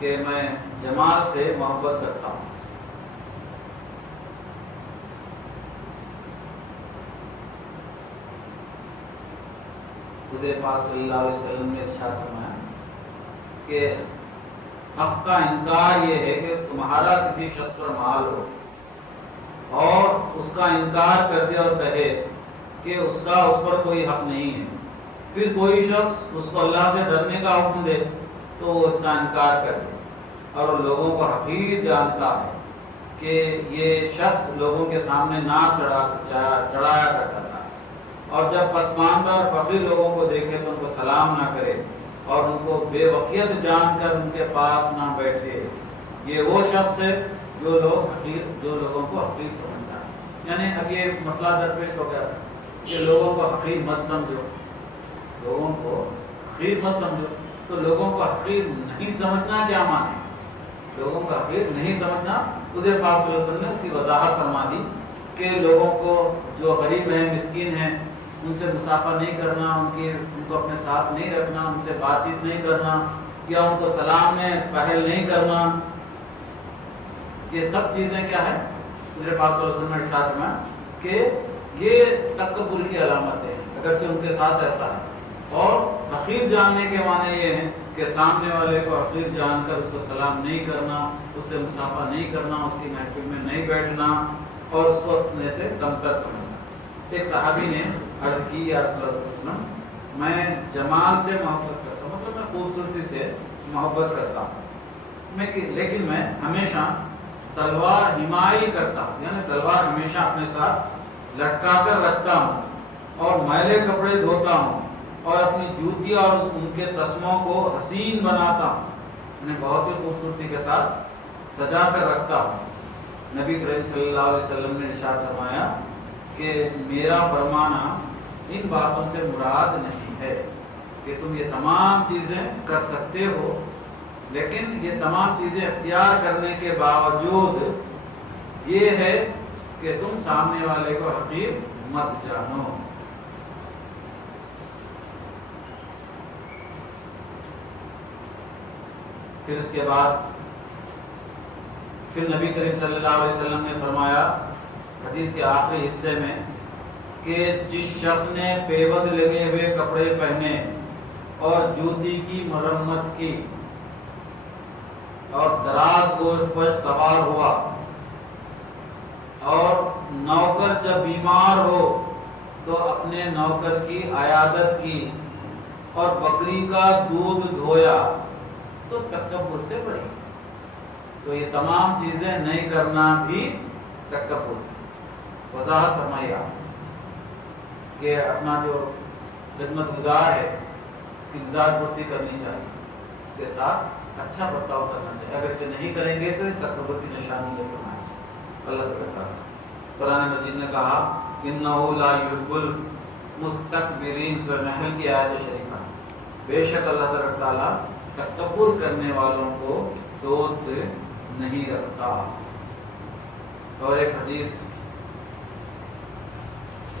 کہ میں جمال سے محبت کرتا ہوں. حضور پاک صلی اللہ علیہ وسلم نے ارشاد فرمایا کہ حق کا انکار یہ ہے کہ تمہارا کسی شخص پر مال ہو اور اس کا انکار کر دے اور کہے کہ اس پر کوئی حق نہیں ہے. پھر کوئی شخص اس کو اللہ سے ڈرنے کا حکم دے تو وہ اس کا انکار کر دے اور وہ لوگوں کو حقیر جانتا ہے کہ یہ شخص لوگوں کے سامنے ناک چڑھایا کرتا تھا اور جب پسماندہ اور فقیر لوگوں کو دیکھے تو ان کو سلام نہ کرے اور ان کو بے وقیت جان کر ان کے پاس نہ بیٹھے. یہ وہ شخص ہے جو لوگوں کو حقیر سمجھتا ہے. یعنی اب یہ مسئلہ درپیش ہو گیا کہ لوگوں کو حقیر مت سمجھو, لوگوں کو حقیر مت سمجھو. تو لوگوں کو حقیر نہیں سمجھنا کیا مانے؟ لوگوں کو حقیر نہیں سمجھنا حضور پاک صلی اللہ علیہ وسلم نے اس کی وضاحت فرما دی کہ لوگوں کو جو غریب ہیں, مسکین ہیں, ان سے مسافہ نہیں کرنا, ان کو اپنے ساتھ نہیں رکھنا, ان سے بات چیت نہیں کرنا یا ان کو سلام میں پہل نہیں کرنا, یہ سب چیزیں کیا ہے حضور پاک صلی اللہ علیہ وسلم نے ارشاد فرمایا کہ یہ تکبر کی علامت ہے اگرچہ ان کے ساتھ ایسا ہے. اور حقیر جاننے کے معنی یہ ہے کہ سامنے والے کو حقیر جان کر اس کو سلام نہیں کرنا, اس سے مسافہ نہیں کرنا, اس کی محفل میں نہیں بیٹھنا اور اس کو اپنے سے کمتر سمجھنا. ایک صحابی نے عرض کی یا رسول اللہ صلی اللہ علیہ وسلم میں جمال سے محبت کرتا ہوں, مطلب میں خوبصورتی سے محبت کرتا ہوں, لیکن میں ہمیشہ تلوار حمائی کرتا ہوں, یعنی تلوار ہمیشہ اپنے ساتھ لٹکا کر رکھتا ہوں اور میلے کپڑے دھوتا ہوں اور اپنی جوتی اور ان کے تسموں کو حسین بناتا ہوں, انہیں بہت ہی خوبصورتی کے ساتھ سجا کر رکھتا ہوں. نبی کریم صلی اللہ علیہ وسلم نے ارشاد فرمایا کہ میرا فرمانا ان باتوں سے مراد نہیں ہے کہ تم یہ تمام چیزیں کر سکتے ہو, لیکن یہ تمام چیزیں اختیار کرنے کے باوجود یہ ہے کہ تم سامنے والے کو حقیر مت جانو. پھر اس کے بعد پھر نبی کریم صلی اللہ علیہ وسلم نے فرمایا حدیث کے آخری حصے میں کہ جس شخص نے پیبند لگے ہوئے کپڑے پہنے اور جوتی کی مرمت کی اور دراز گوشت پر سوار ہوا اور نوکر جب بیمار ہو تو اپنے نوکر کی عیادت کی اور بکری کا دودھ دھویا تو تکبر سے بڑی. تو یہ تمام چیزیں نہیں کرنا بھی تکبر. وضاحت فرمائی آپ کہ اپنا جو خدمت گزار ہے اس کی گزار پرسی کرنی چاہیے, اس کے ساتھ اچھا برتاؤ کرنا چاہیے. اگر اسے نہیں کریں گے تو تکبر کی نشانی ہے. اللہ تعالیٰ قرآن مجید نے کہا انہ لا یحب المستکبرین, سورہ نحل کی آیت شریفہ, بے شک اللہ تعالیٰ تکبر کرنے والوں کو دوست نہیں رکھتا. اور ایک حدیث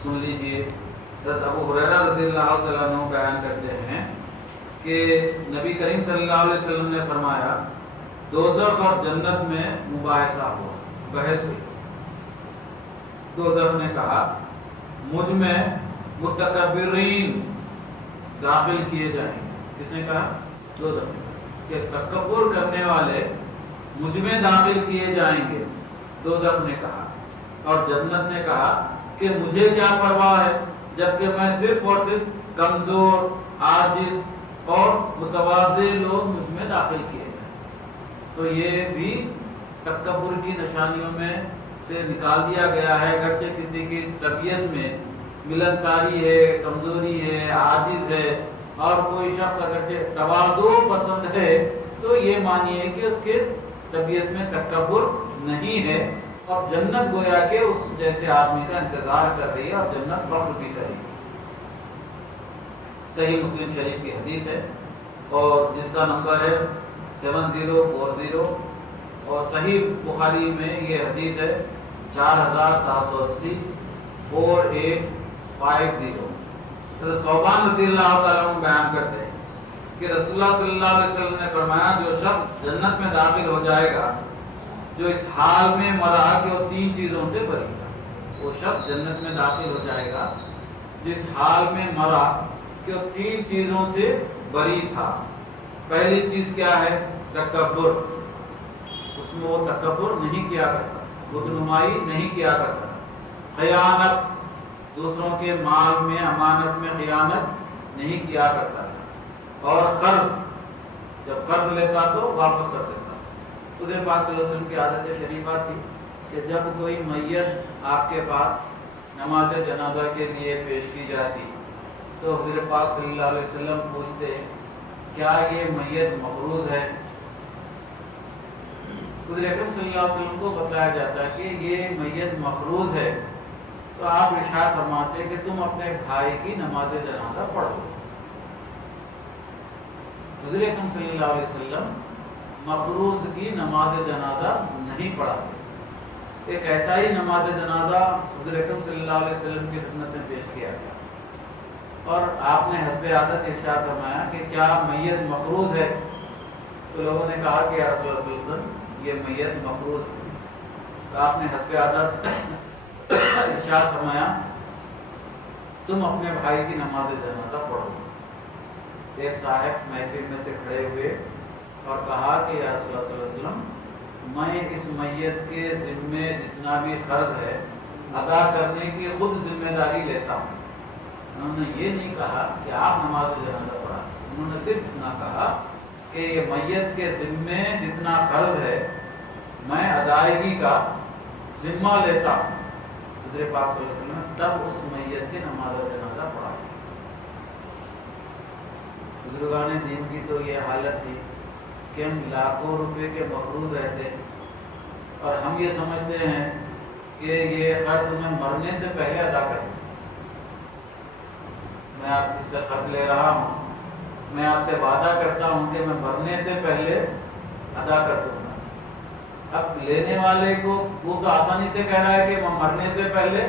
سن لیجئے, حضرت ابو ہریرہ رضی اللہ تعالیٰ عنہ بیان کرتے ہیں کہ نبی کریم صلی اللہ علیہ وسلم نے فرمایا دوزخ اور جنت میں مباحثہ ہوا, بحث ہوئی. دوزخ نے کہا مجھ میں متکبرین داخل کیے جائیں گے. کس نے کہا؟ دوزخ نے کہا کہ تکبر کرنے والے مجھ میں داخل کیے جائیں گے. دوزخ نے کہا. اور جنت نے کہا کہ مجھے کیا پرواہ ہے جبکہ میں صرف اور صرف کمزور, عاجز اور متواضع لوگ مجھ میں داخل کیے جائیں. تو یہ بھی تکبر کی نشانیوں میں سے نکال دیا گیا ہے. اگرچہ کسی کی طبیعت میں ملنساری ہے, کمزوری ہے, عاجز ہے, اور کوئی شخص اگرچہ تواضع پسند ہے تو یہ مانیے کہ اس کے طبیعت میں تکبر نہیں ہے, اور جنت گویا کہ اس جیسے آدمی کا انتظار کر رہی ہے اور جنت فخر بھی کرے گی۔ صحیح مسلم شریف کی حدیث ہے اور جس کا نمبر ہے 7040، اور صحیح بخاری میں یہ حدیث ہے 4780 4850۔ صوبان رضی اللہ تعالیٰ عنہ بیان کرتے ہیں کہ رسول اللہ صلی اللہ علیہ وسلم نے فرمایا جو شخص جنت میں داخل ہو جائے گا جو اس حال میں مرا کہ وہ 3 چیزوں سے بری تھا، وہ شخص جنت میں داخل ہو جائے گا جس حال میں مرا کہ وہ 3 چیزوں سے بری تھا۔ پہلی چیز کیا ہے؟ تکبر، اس میں وہ تکبر نہیں کیا کرتا، خود نمائی نہیں کیا کرتا۔ خیانت، دوسروں کے مال میں امانت میں خیانت نہیں کیا کرتا تھا۔ اور قرض، جب قرض لیتا تو واپس کر دیتا۔ حضور پاک صلی اللہ علیہ وسلم کی عادت شریفہ تھی کہ جب کوئی میت آپ کے پاس نماز جنازہ کے لیے پیش کی جاتی تو حضور پاک صلی اللہ علیہ وسلم پوچھتے کیا یہ میت مفروض ہے؟ حضور اکرم صلی اللہ علیہ وسلم کو بتایا جاتا ہے کہ یہ میت مفروض ہے، تو آپ ارشاد فرماتے کہ تم اپنے بھائی کی نماز جنازہ پڑھو۔ حضور اکرم صلی اللہ علیہ وسلم مفروض کی نماز جنازہ نہیں پڑھاتے۔ ایک ایسا ہی نماز جنازہ حضور اکرم صلی اللہ علیہ وسلم کی خدمت میں پیش کیا گیا اور آپ نے حسب عادت ارشاد فرمایا کہ کیا میت مفروض ہے؟ تو لوگوں نے کہا کہ یا رسول اللہ صلی اللہ علیہ وسلم یہ میت مفروض ہے۔ تو آپ نے حسب عادت ارشاد فرمایا تم اپنے بھائی کی نماز جنازہ پڑھو۔ ایک صاحب محفل میں سے کھڑے ہوئے اور کہا کہ یا رسول اللہ صلی اللہ علیہ وسلم میں اس میت کے ذمے جتنا بھی قرض ہے ادا کرنے کی خود ذمہ داری لیتا ہوں۔ انہوں نے یہ نہیں کہا کہ آپ نماز جنازہ پڑھا، انہوں نے صرف اتنا کہا کہ یہ میت کے ذمے جتنا قرض ہے میں ادائیگی کا ذمہ لیتا ہوں۔ حضور پاک صلی اللہ علیہ وسلم نے تب اس میت کی نماز جنازہ پڑھا۔ بزرگان دین کی تو یہ حالت تھی کہ ہم لاکھوں روپے کے مقروض رہتے ہیں اور ہم یہ سمجھتے ہیں کہ یہ قرض میں مرنے سے پہلے ادا کروں۔ میں آپ سے قرض لے رہا ہوں، میں آپ سے وعدہ کرتا ہوں کہ میں مرنے سے پہلے ادا کر دوں گا۔ اب لینے والے کو وہ تو آسانی سے کہہ رہا ہے کہ میں مرنے سے پہلے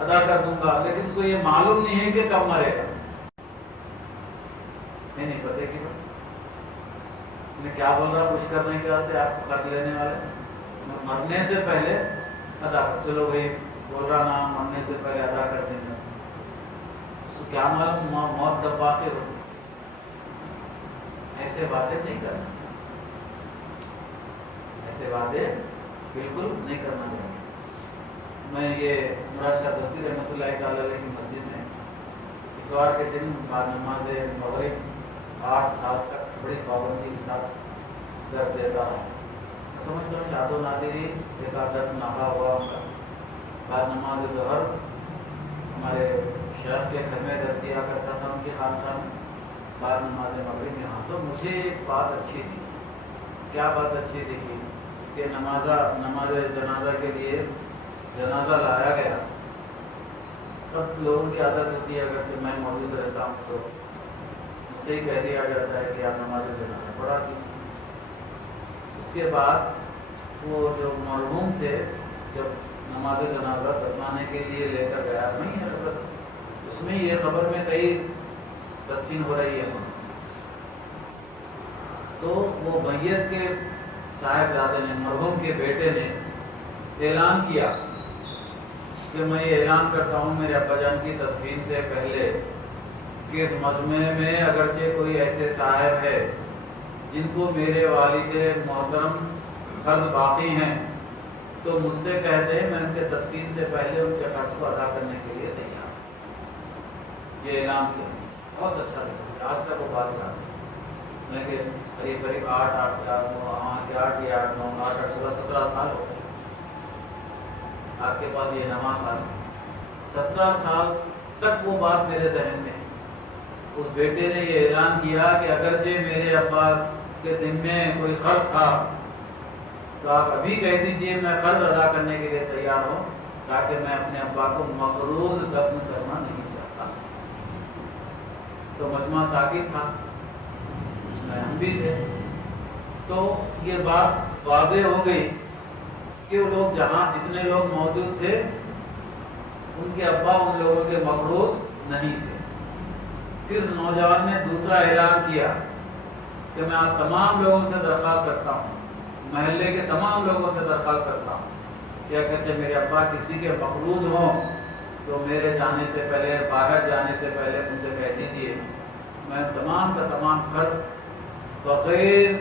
ادا کر دوں گا، لیکن اس کو یہ معلوم نہیں ہے کہ کب مرے گا۔ نہیں پتہ کی بات میں کیا بول رہا، کچھ کرنے کے واسطے آپ قرض لینے والے مرنے سے پہلے ادا کر، چلو بھائی بول رہا نا مرنے سے پہلے ادا کر دیں گے، اس کو کیا معلوم موت کب واقع ہو۔ ایسے وعدے نہیں کرنا، ایسے وعدے بالکل نہیں کرنا چاہیے۔ میں یہ مراد شاہ دستی رحمۃ اللہ تعالی علیہ کی مسجد میں اتوار کے دن بعد نماز مغرب 8 سال تک بڑی پابندی کے ساتھ درد دیتا ہے۔ میں سمجھتا ہوں شاد و نادری ایک آدھ ناکا ہوا ان کا، بعد نماز ظہر ہمارے شیخ کے گھر میں درد دیا کرتا تھا ان کی خانقاہ میں، بعد نماز مغرب یہاں۔ تو مجھے ایک بات اچھی تھی، کیا بات اچھی دیکھی کہ نماز جنازہ کے لیے جنازہ لایا گیا، تب لوگوں کی عادت ہوتی ہے اگرچہ میں موجود رہتا ہوں تو اس سے ہی کہہ دیا جاتا ہے کہ آپ نماز جنازہ پڑھا دی۔ اس کے بعد وہ جو مرحوم تھے جب نماز جنازہ دفنانے کے لیے لے کر گیا، نہیں ہے خبر، اس میں یہ خبر میں کئی تدفین ہو رہی ہے، تو وہ میت کے صاحبزادے نے، مرحوم کے بیٹے نے اعلان کیا کہ میں یہ اعلان کرتا ہوں میرے ابا جان کی تدفین سے پہلے کہ اس مجمع میں اگرچہ کوئی ایسے صاحب ہے جن کو میرے والد محترم قرض باقی ہیں تو مجھ سے کہہ دیں، میں ان کے تدفین سے پہلے ان کے قرض کو ادا کرنے کے لیے تیار ہوں۔ یہ اعلان کیا، بہت اچھا لگا، آج تک وہ بات یاد ہے۔ میں کہ قریب 8 17 سال ہو گئے آپ کے پاس یہ نواں سال، 17 سال تک وہ بات میرے ذہن میں ہے۔ اس بیٹے نے یہ اعلان کیا کہ اگرچہ میرے ابا کے ذمے کوئی قرض تھا تو آپ ابھی کہہ دیجئے میں قرض ادا کرنے کے لیے تیار ہوں، تاکہ میں اپنے ابا کو مقروض دفن کرنا نہیں چاہتا۔ تو مجمع ساکت تھا، اس میں ہم بھی تھے۔ تو یہ بات واضح ہو گئی کہ وہ لوگ جہاں جتنے لوگ موجود تھے ان کے ابا ان لوگوں کے مقروض نہیں تھے۔ پھر نوجوان نے دوسرا اعلان کیا کہ میں آپ تمام لوگوں سے درخواست کرتا ہوں، محلے کے تمام لوگوں سے درخواست کرتا ہوں کہ اگر میرے ابا کسی کے مقروض ہوں تو میرے جانے سے پہلے، باہر جانے سے پہلے مجھ سے کہہ دیجیے، میں تمام کا تمام خرچ بغیر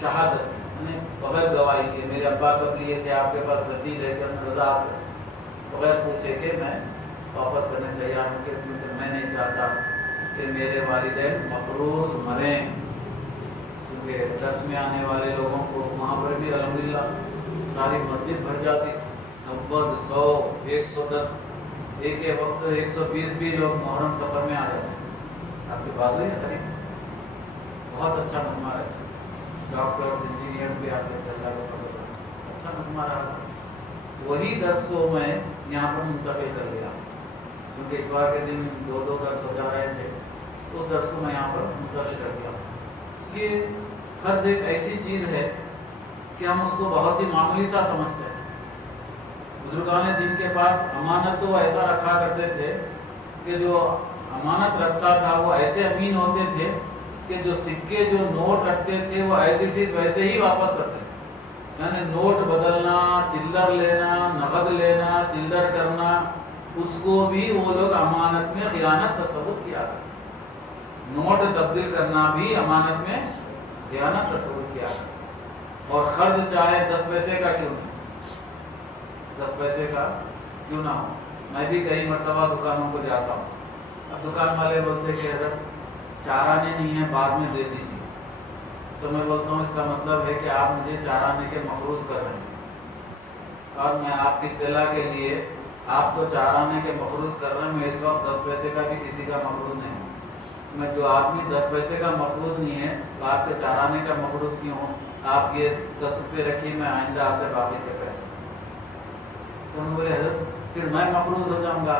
شہادت، یعنی بغیر گواہی کے، میرے ابا کب لیے تھے، آپ کے پاس رسید ہے کہ رضا، بغیر پوچھے کہ میں واپس کرنے تیار ہوں، کہ میں نہیں چاہتا کہ میرے والدین مقروض مریں، کیونکہ درس میں آنے والے لوگوں کو وہاں پر بھی الحمدللہ ساری مسجد بھر جاتی، 90 100 110 ایک وقت 120 بھی لوگ محرم سفر میں آ جاتے ہیں۔ آپ کی بات نہیں ہے، بہت اچھا مجمع ہے، ڈاکٹرز انجینئر بھی آتے تھے، اچھا مجمع رہا۔ وہی درس کو میں یہاں پر منتقل کر گیا، کیونکہ اتوار کے دن 2 درس ہو جا رہے تھے، تو درس کو میں یہاں پر منتقل کر گیا۔ یہ قرض ایک ایسی چیز ہے کہ ہم اس کو بہت ہی معمولی سا سمجھتے ہیں۔ بزرگان دین کے پاس امانت تو ایسا رکھا کرتے تھے کہ جو امانت رکھتا تھا وہ ایسے امین ہوتے تھے کہ جو سکے جو نوٹ رکھتے تھے وہ ایز اٹ از ویسے ہی واپس کرتے تھے، یعنی نوٹ بدلنا، چلر لینا، نقد لینا، چلر کرنا، اس کو بھی وہ لوگ امانت میں خیانت تصور کیا تھا۔ نوٹ تبدیل کرنا بھی امانت میں خیانت تصور کیا تھا۔ اور خرچ چاہے 10 پیسے کا کیوں نہ، 10 پیسے کا کیوں نہ ہو۔ میں بھی کئی مرتبہ دکانوں کو جاتا ہوں، اب دکان والے بولتے کہ اگر چار آنے نہیں ہے بعد میں دے دیجیے، تو میں بولتا ہوں اس کا مطلب ہے کہ آپ مجھے 4 آنے کے مقروض کر رہے ہیں، اور میں آپ کی اطلاع کے لیے آپ کو 4 آنے کے مقروض کر رہے ہیں، میں اس وقت 10 پیسے کا بھی کسی کا مقروض نہیں ہوں۔ میں جو آدمی 10 پیسے کا مقروض نہیں ہے تو آپ کے 4 آنے کا مقروض کیوں ہوں؟ آپ یہ 10 روپے رکھیے، میں آئندہ آپ سے باقی کے پیسے۔ تو ہم بولے حضرت پھر میں مقروض ہو جاؤں گا،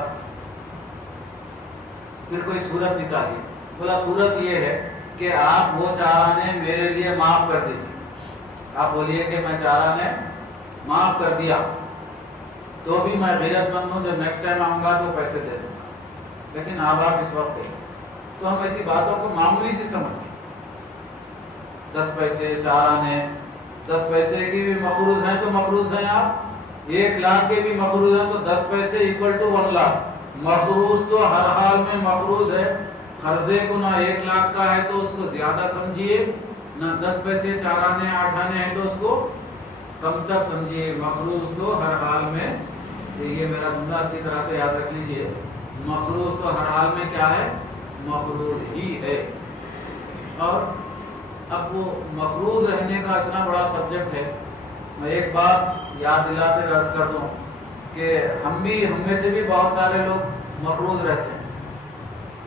پھر کوئی صورت نکالیے۔ بولا صورت یہ ہے کہ آپ وہ 4 آنے میرے لیے معاف کر دیجیے، آپ بولیے کہ میں 4 آنے معاف کر دیا، تو بھی میں غیرت مند ہوں، جب نیکسٹ ٹائم آؤں گا تو پیسے دے دوں گا، لیکن آپ اس وقت دیں۔ تو ہم ایسی باتوں کو معمولی سی سمجھتے ہیں، 10 پیسے 4 آنے، 10 پیسے کی بھی مقروض ہیں تو مقروض ہیں آپ، 1 لاکھ کے بھی مقروض ہیں تو 10 پیسے ایکول ٹو 1 لاکھ، مقروض تو ہر حال میں مقروض ہے۔ قرضے کو نہ 1 لاکھ کا ہے تو اس کو زیادہ سمجھیے، نہ 10 پیسے 4 آنے 8 آنے ہیں تو اس کو کم تر سمجھیے، مقروض تو ہر حال میں، یہ میرا جملہ اچھی طرح سے یاد رکھ لیجئے، مقروض تو ہر حال میں کیا ہے؟ مقروض ہی ہے۔ اور اب وہ مقروض رہنے کا اتنا بڑا سبجیکٹ ہے، میں ایک بات یاد دلاتے عرض کر دوں کہ ہم میں سے بھی بہت سارے لوگ مقروض رہتے ہیں۔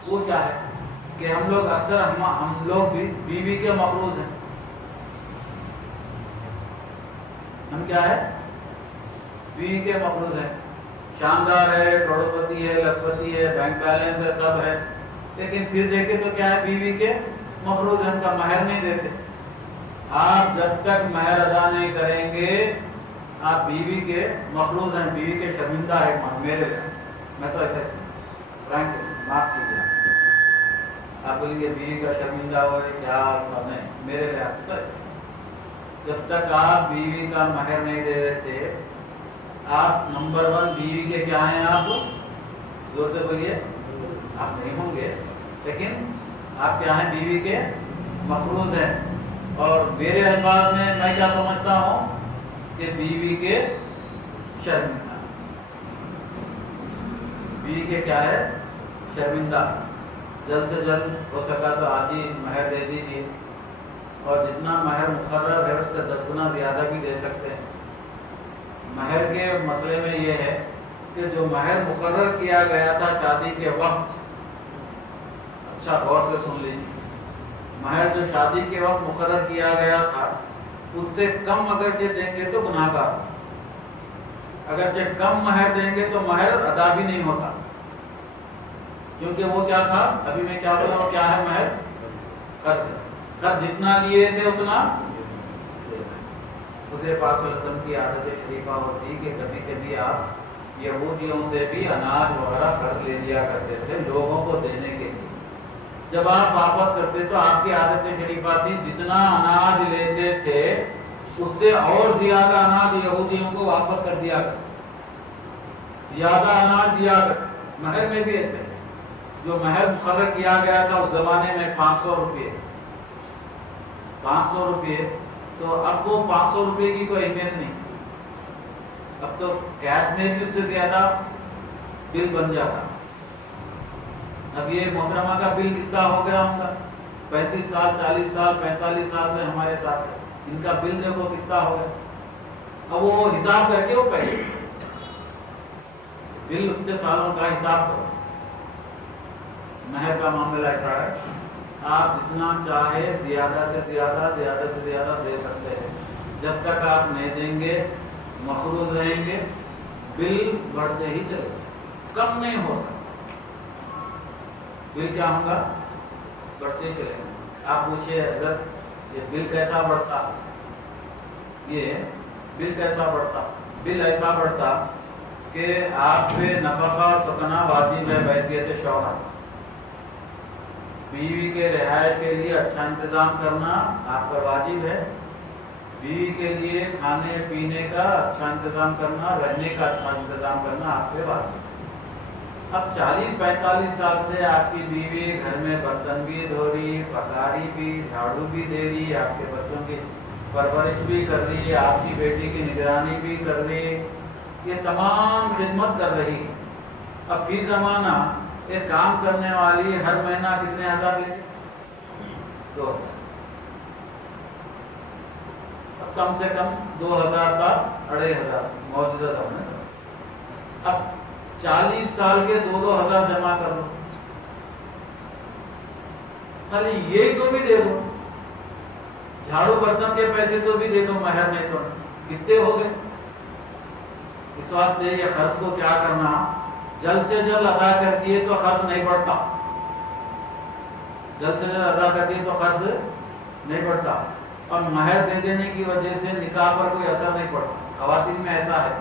وہ کیا ہے کہ ہم لوگ اکثر ہم لوگ بھی بیوی کے مقروض ہیں۔ ہم کیا ہے؟ بیوی کے مقروض ہیں، شاندار ہے، کروڑپتی ہے، لکھپتی ہے، بینک بیلنس ہے، سب ہے، لیکن پھر دیکھیں تو کیا ہے؟ بیوی کے مقروض ہیں، ان کا مہر نہیں دیتے۔ آپ جب تک مہر ادا نہیں کریں گے آپ بیوی کے مقروض ہیں، بیوی کے شرمندہ ہے میرے لیے، میں تو ایسے فرینک معاف کیجیے، آپ بولیں گے بیوی کا شرمندہ ہوئے کیا نہیں، میرے لیے آپ تو جب تک آپ بیوی کا مہر نہیں دے دیتے، آپ نمبر 1 بیوی کے کیا ہیں؟ آپ زور سے بولیے، آپ نہیں ہوں گے، لیکن آپ کیا ہیں؟ بیوی کے مقروض ہیں۔ اور میرے الفاظ میں میں کیا سمجھتا ہوں کہ بیوی کے شرمندہ، بیوی کے کیا ہے؟ شرمندہ۔ جلد سے جلد ہو سکا تو آج ہی مہر دے دیجیے، اور جتنا مہر مقرر ہے اس سے 10 گنا زیادہ بھی دے سکتے ہیں۔ مہر کے مسئلے میں یہ ہے کہ جو مہر مقرر کیا گیا تھا شادی کے وقت، اچھا غور سے سن لیجیے، مہر جو شادی کے وقت مقرر کیا گیا تھا اس سے کم اگرچہ دیں گے تو گناہگار، اگرچہ کم مہر دیں گے تو مہر ادا بھی نہیں ہوتا، کیونکہ وہ کیا تھا، ابھی میں کیا بولا، وہ کیا ہے مہر؟ قرض جتنا لیے تھے اتنا حضور پاک صلی اللہ علیہ وسلم کی عادت شریفہ ہوتی کہ کبھی کبھی آپ یہودیوں سے بھی اناج وغیرہ قرض لے لیا کرتے تھے لوگوں کو دینے کے لیے، جب آپ واپس کرتے تو آپ کی عادت شریفہ تھی جتنا اناج لیتے تھے اس سے اور زیادہ اناج یہودیوں کو واپس کر دیا کر، زیادہ اناج دیا کر۔ مہر میں بھی ایسے جو مہر مقرر کیا گیا تھا اس زمانے میں 500 روپے، 500 روپے، تو اب وہ 500 روپے کی کوئی اہمیت نہیں، اب تو کیش میں بھی اس سے زیادہ بل بن جاتا۔ اب یہ محترمہ کا بل کتنا ہو گیا ہوگا، 35 سال 40 سال 45 سال سے ہمارے ساتھ ہے، ان کا بل دیکھو کتنا ہو گیا، اب وہ حساب کر کے وہ پیسے بل اتنے سالوں کا حساب کرو۔ مہر کا معاملہ ایسا ہے، آپ جتنا چاہے زیادہ سے زیادہ دے سکتے ہیں، جب تک آپ نہیں دیں گے مخروض رہیں گے، بل بڑھتے ہی چلے، کم نہیں ہو سکتا، بل کیا ہوگا، بڑھتے ہی چلے گا۔ آپ پوچھئے اگر یہ بل کیسا بڑھتا، یہ بل کیسا بڑھتا، بل ایسا بڑھتا کہ آپ پہ نفقہ اور سکنا واجب ہے بحیثیت شوہر، بیوی کے رہائش کے لیے اچھا انتظام کرنا آپ پر واجب ہے، بیوی کے لیے کھانے پینے کا اچھا انتظام کرنا، رہنے کا اچھا انتظام کرنا آپ پہ واجب ہے۔ اب 40-45 سال سے آپ کی بیوی گھر میں برتن بھی دھو رہی، پکا رہی بھی، جھاڑو بھی دے رہی، آپ کے بچوں کی پرورش بھی کر رہی، آپ کی بیٹی کی نگرانی بھی کر رہی، یہ تمام خدمت کر رہی۔ اب فی زمانہ ایک کام کرنے والی ہر مہینہ کتنے ہزار لیتی، 2000، اب کم سے کم 2000 کا 2500 موجودہ زمانے۔ اب 40 سال کے 2-2000 جمع کر لو، خالی یہ تو بھی دے دو، جھاڑو برتن کے پیسے تو بھی دے دو، مہر نہیں تو کتنے ہو گئے۔ اس وقت یہ خرچ کو کیا کرنا، جلد سے جلد ادا کر دیے تو خرچ نہیں بڑھتا، جلد سے جلد ادا کر دیے تو خرچ نہیں بڑھتا، اور مہر دے دینے کی وجہ سے نکاح پر کوئی اثر نہیں پڑتا۔ خواتین میں ایسا ہے،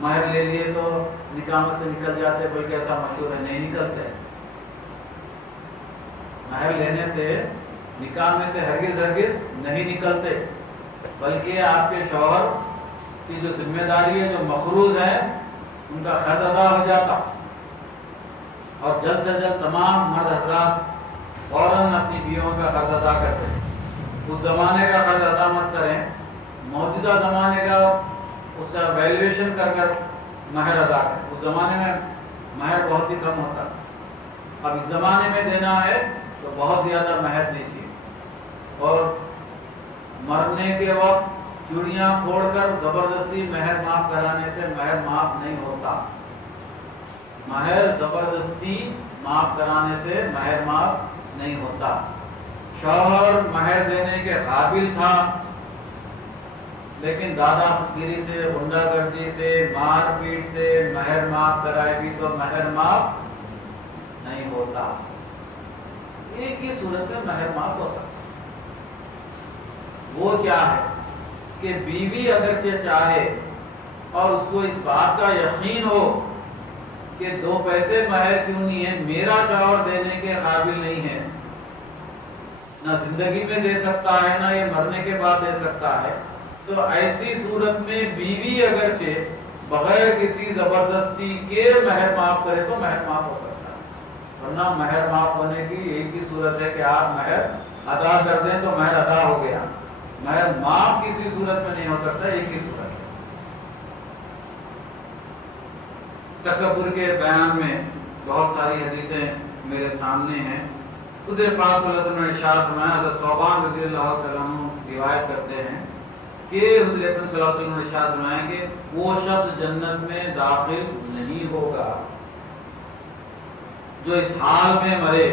مہر لے لیے تو نکاح میں سے نکل جاتے، بلکہ ایسا مشہور ہے نہیں نکلتے، مہر لینے سے نکاح میں سے ہرگز نہیں نکلتے، بلکہ آپ کے شوہر کی جو ذمہ داری ہے، جو مفروض ہے، ان کا خرچ ادا ہو جاتا، اور جلد سے جلد تمام مرد حضرات فوراً اپنی بیویوں کا خرچ ادا کرتے ہیں۔ اس زمانے کا خرچ ادا مت کریں، موجودہ زمانے کا اس کا ویلیویشن کر مہر ادا کریں۔ اس زمانے میں مہر بہت ہی کم ہوتا، اب اس زمانے میں دینا ہے تو بہت زیادہ مہر دیجیے، اور مرنے کے وقت چوڑیاں پھوڑ کر زبردستی مہر معاف کرانے سے مہر معاف نہیں ہوتا، مہر زبردستی معاف کرانے سے مہر معاف نہیں ہوتا۔ شوہر مہر دینے کے قابل تھا، لیکن دادا فقیری سے، غنڈہ گردی سے، مار پیٹ سے مہر معاف کرائے بھی تو مہر معاف نہیں ہوتا۔ ایک ہی صورت میں مہر معاف ہو سکتا، وہ کیا ہے کہ بیوی اگرچہ چاہے اور اس کو اس بات کا یقین ہو کہ 2 پیسے مہر کیوں نہیں ہے، میرا شوہر دینے کے قابل نہیں ہے، نہ زندگی میں دے سکتا ہے، نہ یہ مرنے کے بعد دے سکتا ہے، تو ایسی صورت میں بیوی اگرچہ بغیر کسی زبردستی کے مہر معاف کرے تو مہر معاف ہو سکتا ہے، ورنہ مہر معاف ہونے کی ایک ہی صورت ہے کہ آپ مہر ادا کر دیں تو مہر ادا ہو گیا، مہر معاف کسی صورت میں نہیں ہو سکتا، ایک ہی صورت ہے۔ تکبر کے بیان میں بہت ساری حدیثیں میرے سامنے ہیں۔ حضور پاک صلی اللہ علیہ وسلم نے ارشاد فرمایا، حضرت ثوبان رضی اللہ تعالیٰ عنہ روایت کرتے ہیں کہ حضور اکرم صلی اللہ علیہ وسلم نے ارشاد فرمایا کہ وہ شخص جنت میں داخل نہیں ہوگا جو اس حال میں مرے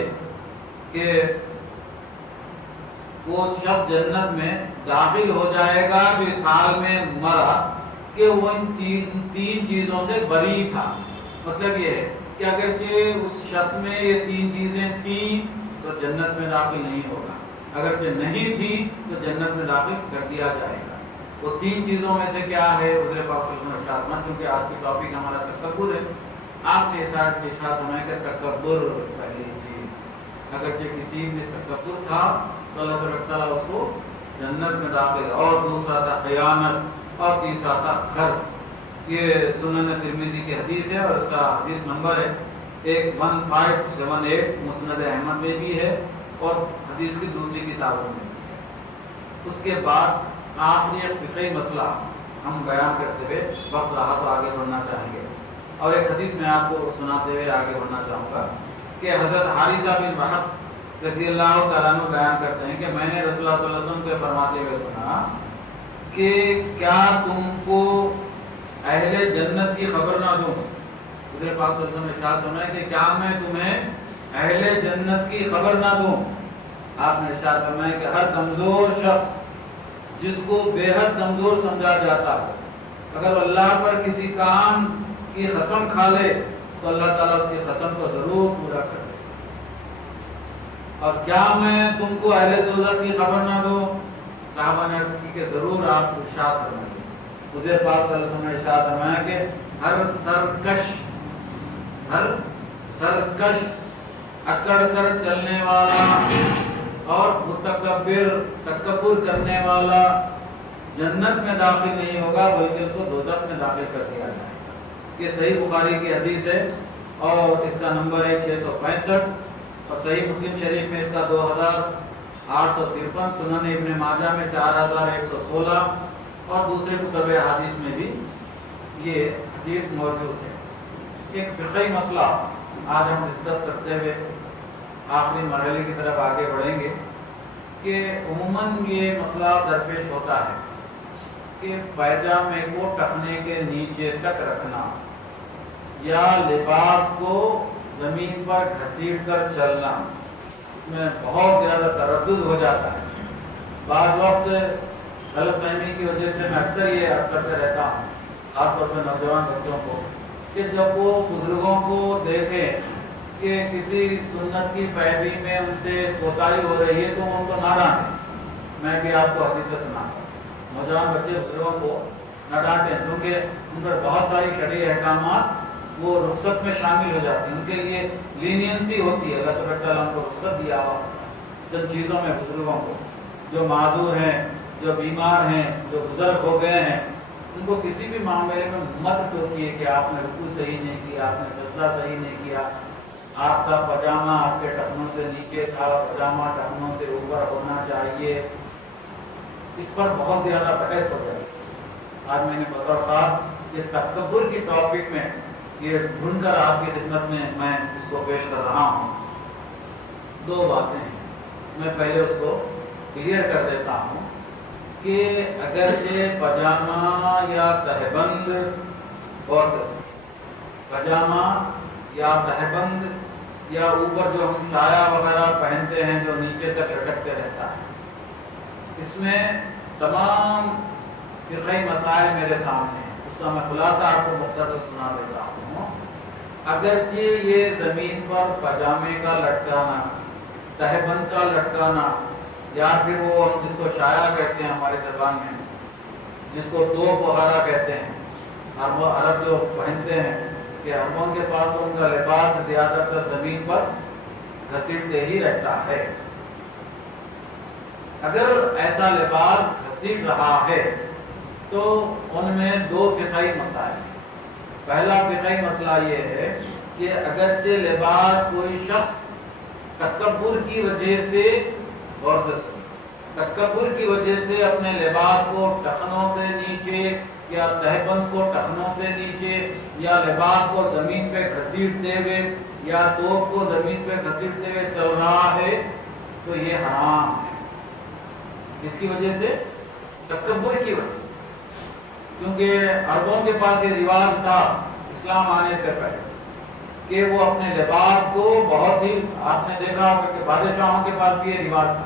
کہ وہ شخص جنت میں داخل ہو جائے گا جو اس حال میں مرا کہ وہ ان تین چیزوں سے بری تھا۔ مطلب یہ ہے کہ اگرچہ اس شخص میں یہ تین چیزیں تھیں تو جنت میں داخل نہیں ہوگا، اگرچہ نہیں تھی تو جنت میں داخل کر دیا جائے گا۔ وہ تین چیزوں میں سے کیا ہے؟ حضور پاک صلی اللہ علیہ وسلم ارشاد، چونکہ آج کی ٹاپک ہمارا تکبر ہے، آپ نے ارشاد ہونا ہے کہ تکبر پہلی چیز، اگرچہ کسی میں تکبر تھا تو اللہ تعالیٰ اس کو جنت میں داخل، اور دوسرا تھا خیانت، اور تیسرا تھا خرص۔ یہ سنن ترمذی کی حدیث ہے اور اس کا حدیث نمبر ہے 1578، مسند احمد میں بھی ہے اور حدیث کی دوسری کتابوں میں۔ اس کے بعد آخری ایک فقہی مسئلہ ہم بیان کرتے ہوئے وقت رہا تو آگے بڑھنا چاہیں گے، اور ایک حدیث میں آپ کو سناتے ہوئے آگے بڑھنا چاہوں گا کہ حضرت حارثہ بن وہب رضی اللہ تعالیٰ عنہ بیان کرتے ہیں کہ میں نے رسول اللہ صلی اللہ علیہ وسلم کو فرماتے ہوئے سنا کہ کیا تم کو اہل جنت کی خبر نہ دوں؟ حضور پاک صلی اللہ علیہ وسلم نے ارشاد فرمایا کہ کیا میں تمہیں اہل جنت کی خبر نہ دوں؟ آپ نے ارشاد فرمایا کہ ہر کمزور شخص جس کو بے حد کمزور سمجھا جاتا ہے، اگر اللہ پر کسی کام کی قسم کھا لے تو اللہ تعالیٰ اس کی قسم کو ضرور پورا کر دے۔ اور کیا میں تم کو اہل دوزخ کی خبر نہ دوں؟ صحابہ نے عرض کی کہ ضرور، آپ ارشاد فرمائیے۔ حضور پاک صلی اللہ علیہ وسلم نے ارشاد فرمایا کہ ہر سرکش اکڑ کر چلنے والا اور متکبر تکبر کرنے والا جنت میں داخل نہیں ہوگا بلکہ اس کو دوزخ میں داخل کر دیا جائے گا۔ یہ صحیح بخاری کی حدیث ہے اور اس کا نمبر ہے 665، اور صحیح مسلم شریف میں اس کا 2853، سنن ابن ماجہ میں 4116 اور دوسرے کتب حدیث میں بھی یہ حدیث موجود ہے۔ ایک فقہی مسئلہ آج ہم ڈسکس کرتے ہوئے آخری مرحلے کی طرف آگے بڑھیں گے کہ عموماً یہ مسئلہ درپیش ہوتا ہے کہ پائجامے کو ٹخنے کے نیچے تک رکھنا یا لباس کو زمین پر گھسیٹ کر چلنا میں بہت زیادہ تردد ہو جاتا ہے۔ بعض وقت غلط فہمی کی وجہ سے میں اکثر یہ عرض کرتے رہتا ہوں، خاص طور سے نوجوان بچوں کو، کہ جب وہ بزرگوں کو دیکھیں کہ کسی سنت کی پیروی میں ان سے کوتاہی ہو رہی ہے تو ان کو نہ ڈانٹیں۔ میں بھی آپ کو حدیث سے سناتا ہوں، نوجوان بچے بزرگوں کو نہ ڈانٹیں، کیونکہ ان پر بہت ساری شرعی احکامات وہ رخصت میں شامل ہو جاتی ہیں، ان کے لیے لینینسی ہوتی ہے، اللہ تعالیٰ ان کو رخصت دیا ہوا جن چیزوں میں بزرگوں کو، جو معذور ہیں، جو بیمار ہیں، جو بزرگ ہو گئے ہیں، ان کو کسی بھی معاملے میں مت ٹوکیے کہ آپ نے رکوع صحیح نہیں کیا، آپ نے سجدہ صحیح نہیں کیا، آپ کا پاجامہ آپ کے ٹخنوں سے نیچے تھا، پاجامہ ٹخنوں سے اوپر ہونا چاہیے۔ اس پر بہت زیادہ بحث ہو جائے۔ آج میں نے بطور خاص یہ تکبر کی ٹاپک میں یہ ڈھونڈ کر آپ کی خدمت میں اس کو پیش کر رہا ہوں۔ دو باتیں ہیں، میں پہلے اس کو کلیئر کر دیتا ہوں کہ اگرچہ پاجامہ یا تہبند، اور پاجامہ یا تہبند یا اوپر جو ہم شایا وغیرہ پہنتے ہیں جو نیچے تک لٹکتے رہتا ہے، اس میں تمام فقہی مسائل میرے سامنے ہیں، اس کا میں خلاصہ آپ کو مختصر سنا دیتا ہوں۔ اگرچہ یہ زمین پر پاجامے کا لٹکانا، تہبند کا لٹکانا، یا پھر وہ ہم جس کو شایا کہتے ہیں ہمارے زبان میں، جس کو توپ وغیرہ کہتے ہیں، عرب جو پہنتے ہیں کہ عربوں کے پاس تو ان کا لباس زیادہ تر زمین پر گھسیٹتے ہی رہتا ہے۔ اگر ایسا لباس گھسیٹ رہا ہے تو ان میں دو فقہی مسائل ہیں۔ پہلا فقہی مسئلہ یہ ہے کہ اگرچہ لباس کوئی شخص تکبر کی وجہ سے، غور سے تکبر کی وجہ سے اپنے لباس کو ٹخنوں سے نیچے یا تہبند کو ٹخنوں سے نیچے یا لباس کو زمین پہ گھسیٹتے ہوئے یا توپ کو زمین پہ گھسیٹتے ہوئے چل رہا ہے تو یہ حرام ہے۔ اس کی وجہ سے تکبر کی وجہ، کیونکہ عربوں کے پاس یہ رواج تھا اسلام آنے سے پہلے کہ وہ اپنے لباس کو بہت ہی، آپ نے دیکھا ہوگا کہ بادشاہوں کے پاس بھی یہ رواج تھا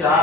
4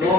2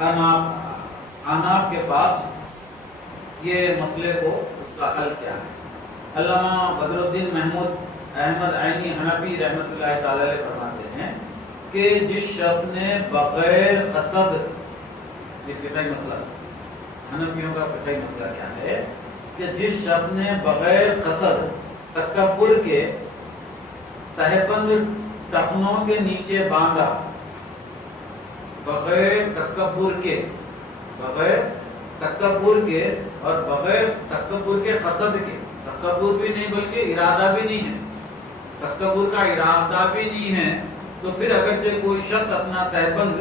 احناف کے پاس یہ مسئلے کو اس کا حل کیا ہے؟ علامہ بدر الدین محمود احمد عینی حنفی رحمۃ اللہ تعالی علیہ فرماتے ہیں کہ جس شخص نے بغیر قصد، یہ فقہی مسئلہ، حنفیوں کا فقہی مسئلہ کیا ہے کہ جس شخص نے بغیر قصد تکبر کے تہبند ٹخنوں کے نیچے باندھا، بغیر تکبر کے اور بغیر تکبر کے قصد کے، تکبر بھی نہیں بلکہ ارادہ بھی نہیں ہے، تکبر کا ارادہ بھی نہیں ہے، تو پھر اگرچہ کوئی شخص اپنا تہبند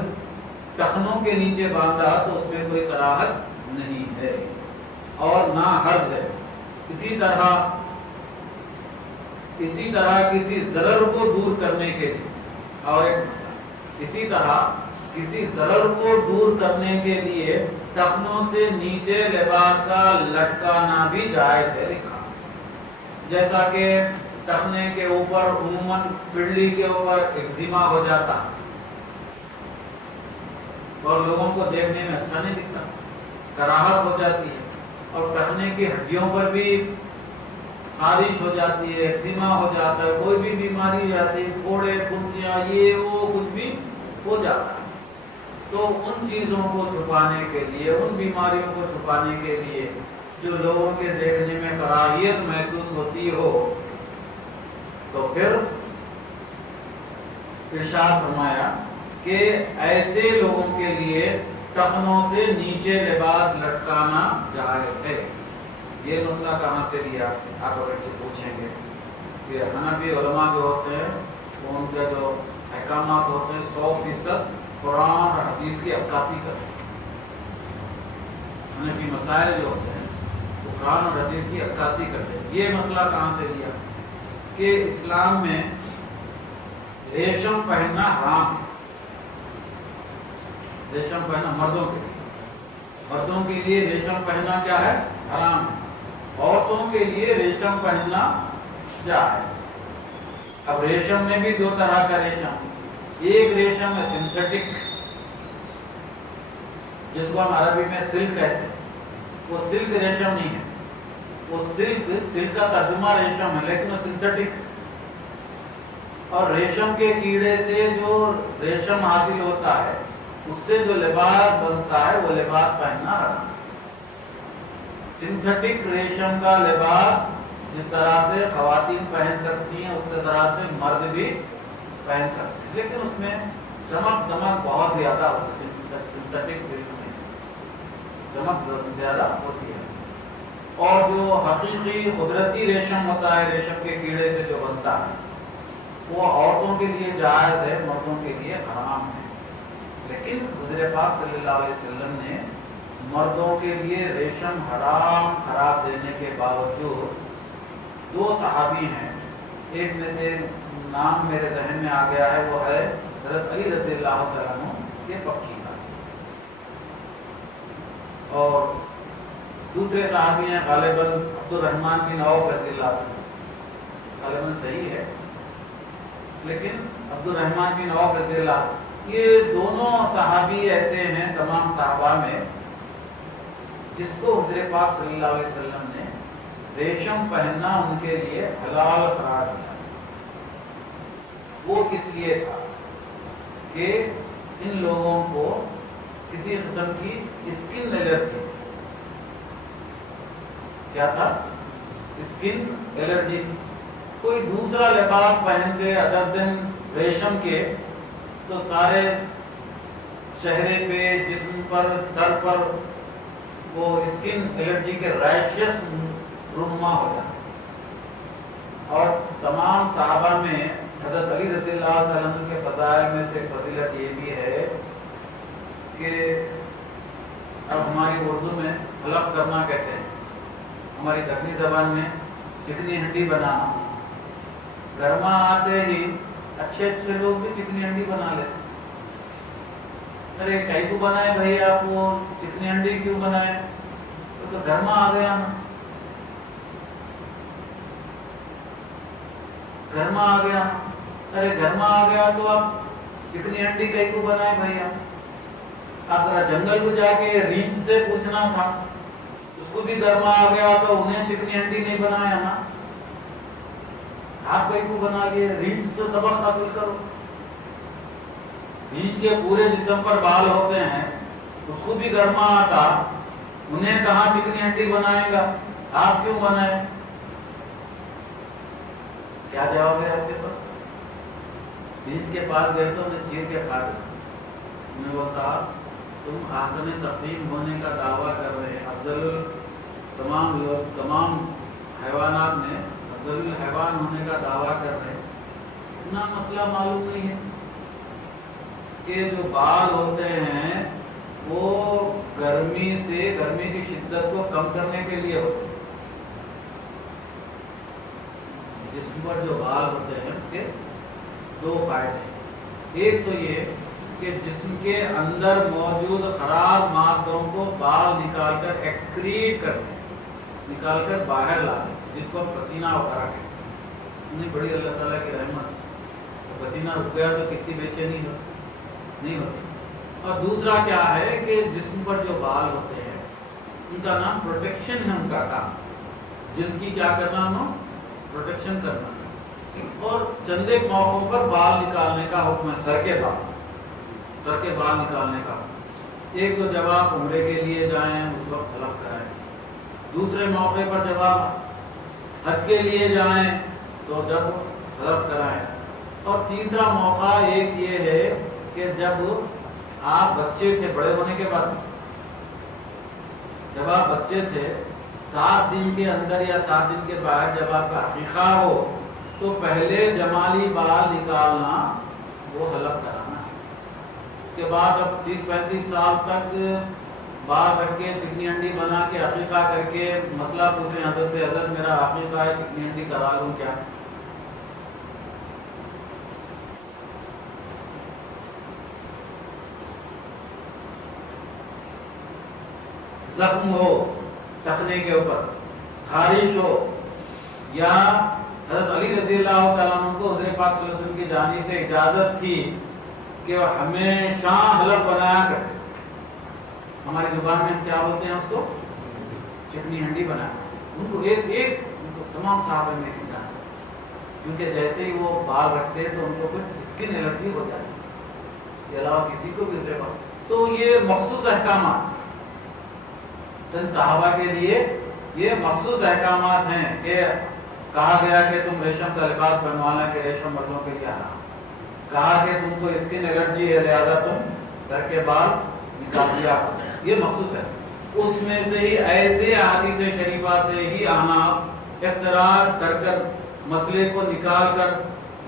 ٹخنوں کے نیچے باندھا تو اس میں کوئی کراہت نہیں ہے اور نہ حرج ہے۔ اسی طرح کسی ضرر کو دور کرنے کے لیے کسی ضرر کو دور کرنے کے لیے ٹخنوں سے نیچے لباس کا لٹکانا بھی جائز ہے لکھا، جیسا کہ ٹخنے کے اوپر عموماً پنڈلی کے اوپر ایکزیما ہو جاتا اور لوگوں کو دیکھنے میں اچھا نہیں دکھتا، کراہت ہو جاتی ہے، اور ٹخنے کی ہڈیوں پر بھی خارش ہو جاتی ہے، ایکزیما ہو جاتا ہے، کوئی بھی بیماری ہو جاتی ہے، پھوڑے پھنسیاں یہ وہ کچھ بھی ہو جاتا ہے، تو ان چیزوں کو چھپانے کے لیے، ان بیماریوں کو چھپانے کے لیے جو لوگوں کے دیکھنے میں کراہیت محسوس ہوتی ہو، تو پھر ارشاد فرمایا کہ ایسے لوگوں کے لیے ٹخنوں سے نیچے لباس لٹکانا جائز ہے۔ یہ مسئلہ کہاں سے لیا؟ آپ اگر سے پوچھیں گے کہ حنفی علماء جو ہوتے ہیں وہ ان کے جو احکامات ہوتے ہیں 100% قرآن اور حدیث کی عکاسی کرتے ہیں۔ حنفی مسائل جو ہوتے ہیں وہ قرآن اور حدیث کی عکاسی کرتے ہیں۔ یہ مسئلہ کہاں سے لیا کہ اسلام میں ریشم پہننا حرام ہے، ریشم پہننا مردوں کے لیے ریشم پہننا کیا ہے؟ حرام ہے، عورتوں کے لیے ریشم پہننا جائز ہے۔ اب ریشم میں بھی دو طرح کا ریشم، ایک ریشم ہے سنتھیٹک، جس کو ہم عربی میں سلک کہتے ہیں، وہ سلک ریشم نہیں ہے، وہ سلک کا ترجمہ ریشم ہے لیکن وہ سنتھیٹک، اور ریشم کے کیڑے سے جو ریشم حاصل ہوتا ہے اس سے جو لباس بنتا ہے وہ لباس پہننا حرام ہے۔ سنتھیٹک ریشم کا لباس جس طرح سے خواتین پہن سکتی ہیں اس طرح سے مرد بھی پہن سکتے ہیں، لیکن اس میں چمک دمک بہت زیادہ ہوتی ہے، سنتھیٹک سلک میں چمک زیادہ ہوتی ہے، اور جو حقیقی قدرتی ریشم ہوتا ہے ریشم کے کیڑے سے جو بنتا ہے وہ عورتوں کے لیے جائز ہے، مردوں کے لیے حرام ہے۔ لیکن حضور پاک صلی اللہ علیہ وسلم نے مردوں کے لیے ریشم حرام قرار دینے کے باوجود دو صحابی ہیں، ایک میں سے نام میرے ذہن میں آ گیا ہے، وہ ہے حضرت علی رضی اللہ تعالیٰ عنہ، یہ پکی بات، اور دوسرے صحابی ہیں غالباً عبد الرحمن بن عوف رضی اللہ عنہ، غالباً صحیح ہے لیکن عبد الرحمن بن عوف رضی اللہ، یہ دونوں صحابی ایسے ہیں تمام صحابہ میں جس کو حضور پاک صلی اللہ علیہ وسلم نے ریشم پہننا ان کے لیے حلال قرار دیا۔ وہ کس لیے تھا کہ ان لوگوں کو کسی قسم کی اسکن الرجی، کیا تھا؟ اسکن الرجی، کوئی دوسرا لباس پہنتے ادر دن ریشم کے تو سارے چہرے پہ، جسم پر، سر پر وہ اسکن الرجی کے ریشز رونما ہو جاتے، اور تمام صحابہ میں حضرت علی رضی اللہ تعالیٰ عنہ کے فضائل میں سے فضیلت یہ بھی ہے کہ اب ہماری اردو میں حلق کرنا کہتے ہیں، ہماری دکنی زبان میں چکنی ہنڈی بنانا، گرما آتے ہی اچھے لوگ بھی چکنی ہنڈی بنا لیتے، ارے کئی کو بنائے بھائی آپ، وہ چکنی ہنڈی کیوں بنائے؟ تو گرما آ گیا نا، گرما آ گیا، ارے گرما آ گیا تو آپ چکنی ہنڈی کئی کو بنائے بھائی آپ؟ اب ذرا جنگل کو جا کے ریچھ سے پوچھنا تھا، اس کو بھی گرما آ گیا تو انہیں چکنی ہنڈی نہیں بنایا نا، آپ کو بنا لیے۔ ریچھ سے سبق حاصل کرو۔ ریچھ کے پورے جسم پر بال ہوتے ہیں، اس کو بھی گرما آتا، انہیں کہاں چکنی ہنڈی بنائے گا، آپ کیوں بنائے؟ کیا جواب ہے آپ کے پاس؟ ریچھ کے پاس گئے تو انہیں چیر کے کھا دیا۔ انہیں وہ کہا تم آسن تقویم ہونے کا دعویٰ کر رہے ہیں، افضل تمام لوگ، تمام حیوانات میں افضل الحیوان ہونے کا دعویٰ کر رہے ہیں، اتنا مسئلہ معلوم نہیں ہے کہ جو بال ہوتے ہیں وہ گرمی سے، گرمی کی شدت کو کم کرنے کے لیے ہوتے ہیں۔ جسم پر جو بال ہوتے ہیں اس کے دو فائدے ہیں، ایک تو یہ کہ جسم کے اندر موجود خراب مادوں کو بال نکال کر ایکسکریٹ کرتے ہیں، نکال کر باہر لاتے ہیں، جس کو پسینہ وغیرہ کہتے ہیں۔ انہیں بڑی اللہ تعالیٰ کی رحمت، پسینہ رک گیا تو کتنی بے چینی نہیں ہوتی۔ اور دوسرا کیا ہے کہ جسم پر جو بال ہوتے ہیں ان کا نام پروٹیکشن ہے، ان کا کام جلد کی کیا کرنا، انہوں پروٹیکشن کرنا۔ اور چند ایک موقعوں پر بال نکالنے کا حکم ہے، سر کے بال نکالنے کا۔ ایک تو جب آپ عمرے کے لیے جائیں اس وقت حلق کرائیں، دوسرے موقع پر جب آپ حج کے لیے جائیں تو جب حلق کرائیں، اور تیسرا موقع ایک یہ ہے کہ جب آپ بچے تھے، بڑے ہونے کے بعد، جب آپ بچے تھے 7 دن کے اندر یا 7 دن کے بعد جب آپ کا عقیقہ ہو تو پہلے جمالی بال نکالنا وہ حلق کرانا ہے۔ اس کے بعد اب 30-35 سال تک بال رکھ کے چکنی ہنڈی بنا کے عقیقہ کر کے مسئلہ پوچھیں حضرت سے، حضرت میرا عقیقہ ہے، چکنی ہنڈی کرا لوں کیا؟ زخم ہو ٹخنے کے اوپر، خارش ہو، یا حضرت علی رضی اللہ تعالیٰ عنہ کو حضرت پاک صلی اللہ علیہ وسلم کی جانب سے اجازت تھی کہ وہ ہمیشہ حلق بنایا کرتے، ہماری زبان میں ہم کیا بولتے ہیں اس کو، چکنی ہنڈی بنایا۔ ان کو ان کو تمام صحابہ میں جانا، کیونکہ جیسے ہی وہ بال رکھتے تو ان کو کچھ اسکن الرجی ہو جاتی، اس کے علاوہ کسی کو بھی اسے بات۔ تو یہ مخصوص احکامات صحابہ کے لیے، یہ مخصوص احکامات ہیں کہ کہا گیا کہ تم ریشم کا لباس بنوانا کہ ریشم مردوں کے لیے حرام، کہا کہ تم کو اسکن الرجی ہے لہذا تم سر کے بال نکال دیا، یہ مخصوص ہے۔ اس میں سے ہی ایسے احادیث شریفہ سے ہی آنا احتراز کر کر مسئلے کو نکال کر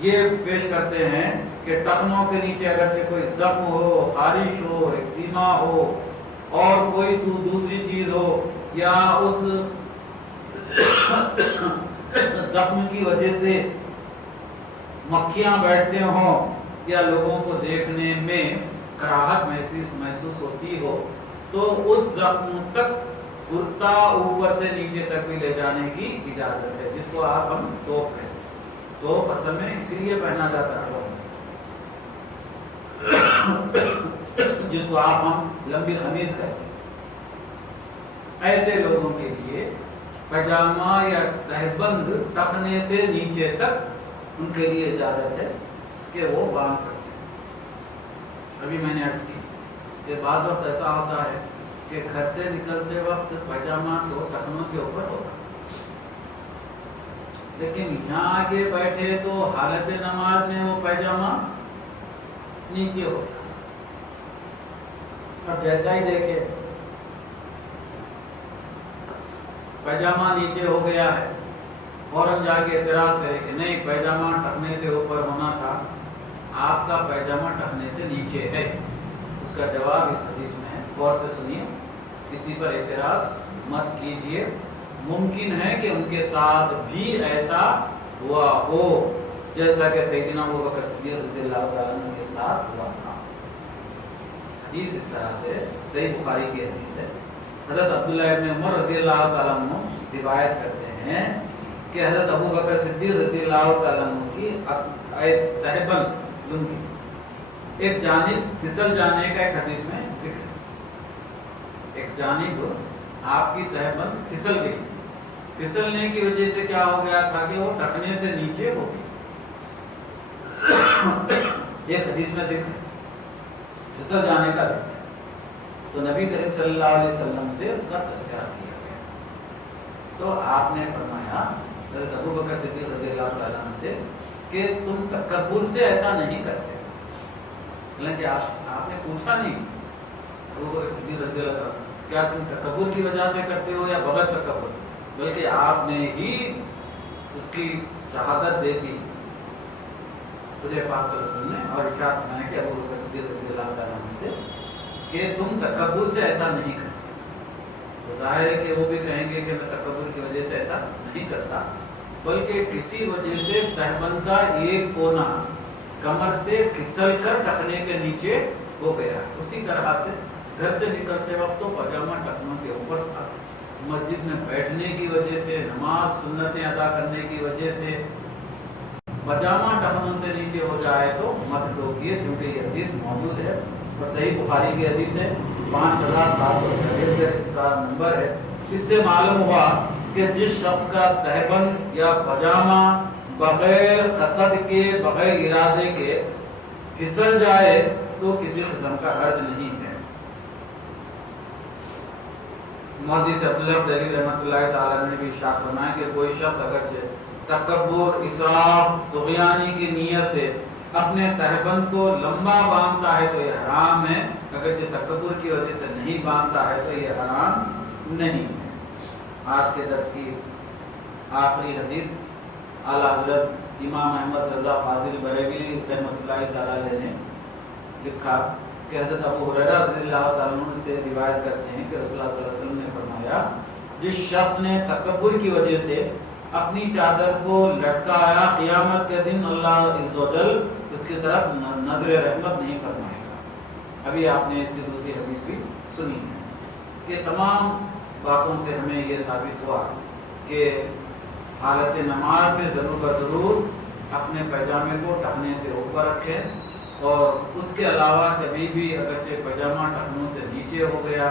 یہ پیش کرتے ہیں کہ ٹخنوں کے نیچے اگرچہ کوئی زخم ہو، خارش ہو، ایکزیما ہو اور کوئی دوسری چیز ہو، یا اس زخم کی وجہ سے مکھیاں بیٹھتے ہوں یا لوگوں کو دیکھنے میں کراہت محسوس ہوتی ہو، تو اس زخم تک کرتا اوپر سے نیچے تک بھی لے جانے کی اجازت ہے، جس کو آپ ہم توپ کہتے ہیں۔ توپ اصل میں اسی لیے پہنا جاتا ہے جس کو آپ ہم لمبی قمیض کہتے ہیں۔ ایسے لوگوں کے لیے پاجامہ یا تہبند ٹخنے سے نیچے تک ان کے لیے اجازت ہے کہ وہ باندھ سکتے ہیں۔ ابھی میں نے عرض کی کہ بعض وقت ایسا ہوتا ہے کہ گھر سے نکلتے وقت پاجامہ تو ٹخنوں کے اوپر ہوتا، لیکن یہاں آگے بیٹھے تو حالت نماز میں وہ پاجامہ نیچے ہوتا۔ اب جیسا ہی دیکھے پاجامہ نیچے ہو گیا ہے، فوراً جا کے اعتراض کرے کہ نہیں پاجامہ ٹخنے سے اوپر ہونا تھا، آپ کا پاجامہ ٹخنے سے نیچے ہے۔ اس کا جواب اس حدیث میں ہے، غور سے سنیے، کسی پر اعتراض مت کیجیے، ممکن ہے کہ ان کے ساتھ بھی ایسا ہوا ہو جیسا کہ سیدنا ابوبکر صدیق رضی اللہ تعالیٰ عنہ کے ساتھ ہوا تھا۔ حدیث اس طرح سے صحیح بخاری کی حدیث ہے۔ حضرت عبداللہ ابن عمر رضی اللہ تعالیٰ عنہ روایت کرتے ہیں کہ حضرت ابوبکر صدیق رضی اللہ تعالیٰ عنہ کی تہبند لنگی ایک جانب پھسل جانے کا ایک حدیث میں ذکر ہے، ایک جانب آپ کی تہبند پھسل گئی. پھسلنے کی وجہ سے کیا ہو گیا تھا کہ وہ ٹخنے سے نیچے ہو گئی. ایک حدیث میں ذکر پھسل جانے کا ذکر. تو نبی کریم صلی اللہ علیہ وسلم سے اس کا تذکرہ کیا گیا. تو آپ نے فرمایا حضرت ابو بکر صدیق رضی اللہ تعالیٰ عنہ سے کہ تم تکبر سے ایسا نہیں کرتے. حالانکہ آپ نے پوچھا نہیں ابو بکر صدیق رضی اللہ تعالیٰ کیا تم تکبر کی وجہ سے کرتے ہو یا بغیر تکبر، بلکہ آپ نے ہی اس کی شہادت دے دی خدا پاک صلی اللہ علیہ وسلم نے، اور ارشاد فرمایا کہ ابو بکر صدیق رضی اللہ تعالیٰ عنہ سے کہ تم تکبر سے ایسا نہیں کرتے. تو ظاہر ہے کہ وہ بھی کہیں گے کہ میں تکبر کی وجہ سے ایسا نہیں کرتا، بلکہ کسی وجہ سے تہبند کا ایک کونا کمر سے پھسل کر ٹخنے کے نیچے ہو گیا. اسی طرح سے گھر سے نکلتے وقت تو پاجامہ ٹخنوں کے اوپر تھا. مسجد میں بیٹھنے کی وجہ سے، نماز سنتیں ادا کرنے کی وجہ سے پاجامہ ٹخنوں سے نیچے ہو جائے تو مت ٹوکیے، کیونکہ یہ حدیث موجود ہے اور صحیح بخاری کی حدیث ہے 5773 اس کا نمبر ہے. اس سے معلوم ہوا کہ جس شخص کا تہبند یا پاجامہ بغیر قصد کے، بغیر ارادے کے پھسل جائے تو کسی قسم کا حرج نہیں ہے. محدث عبداللہ دلیل رحمۃ اللہ تعالی نے بھی ارشاد فرمایا کہ کوئی شخص اگرچہ تکبر، اسراف، طغیانی کی نیت سے اپنے تہبند کو لمبا باندھتا ہے تو یہ حرام ہے، اگرچہ تکبر کی وجہ سے نہیں باندھتا ہے تو یہ حرام نہیں ہے. آج کے درس کی آخری حدیث اعلیٰ حضرت امام احمد رضا فاضل بریلوی رحمۃ اللہ تعالی نے لکھا کہ حضرت ابو ہریرہ رضی اللہ تعالیٰ عنہ سے روایت کرتے ہیں کہ رسول اللہ صلی اللہ علیہ وسلم نے فرمایا جس شخص نے تکبر کی وجہ سے اپنی چادر کو لٹکایا، قیامت کے دن اللہ عز و جل اس کی طرف نظر رحمت نہیں فرمائے گا. ابھی آپ نے اس کی دوسری حدیث بھی سنی ہے. کہ تمام باتوں سے ہمیں یہ ثابت ہوا کہ حالت نماز میں ضرور ضرور اپنے پیجامے کو ٹخنے سے اوپر رکھیں، اور اس کے علاوہ کبھی بھی اگرچہ پیجامہ ٹخنوں سے نیچے ہو گیا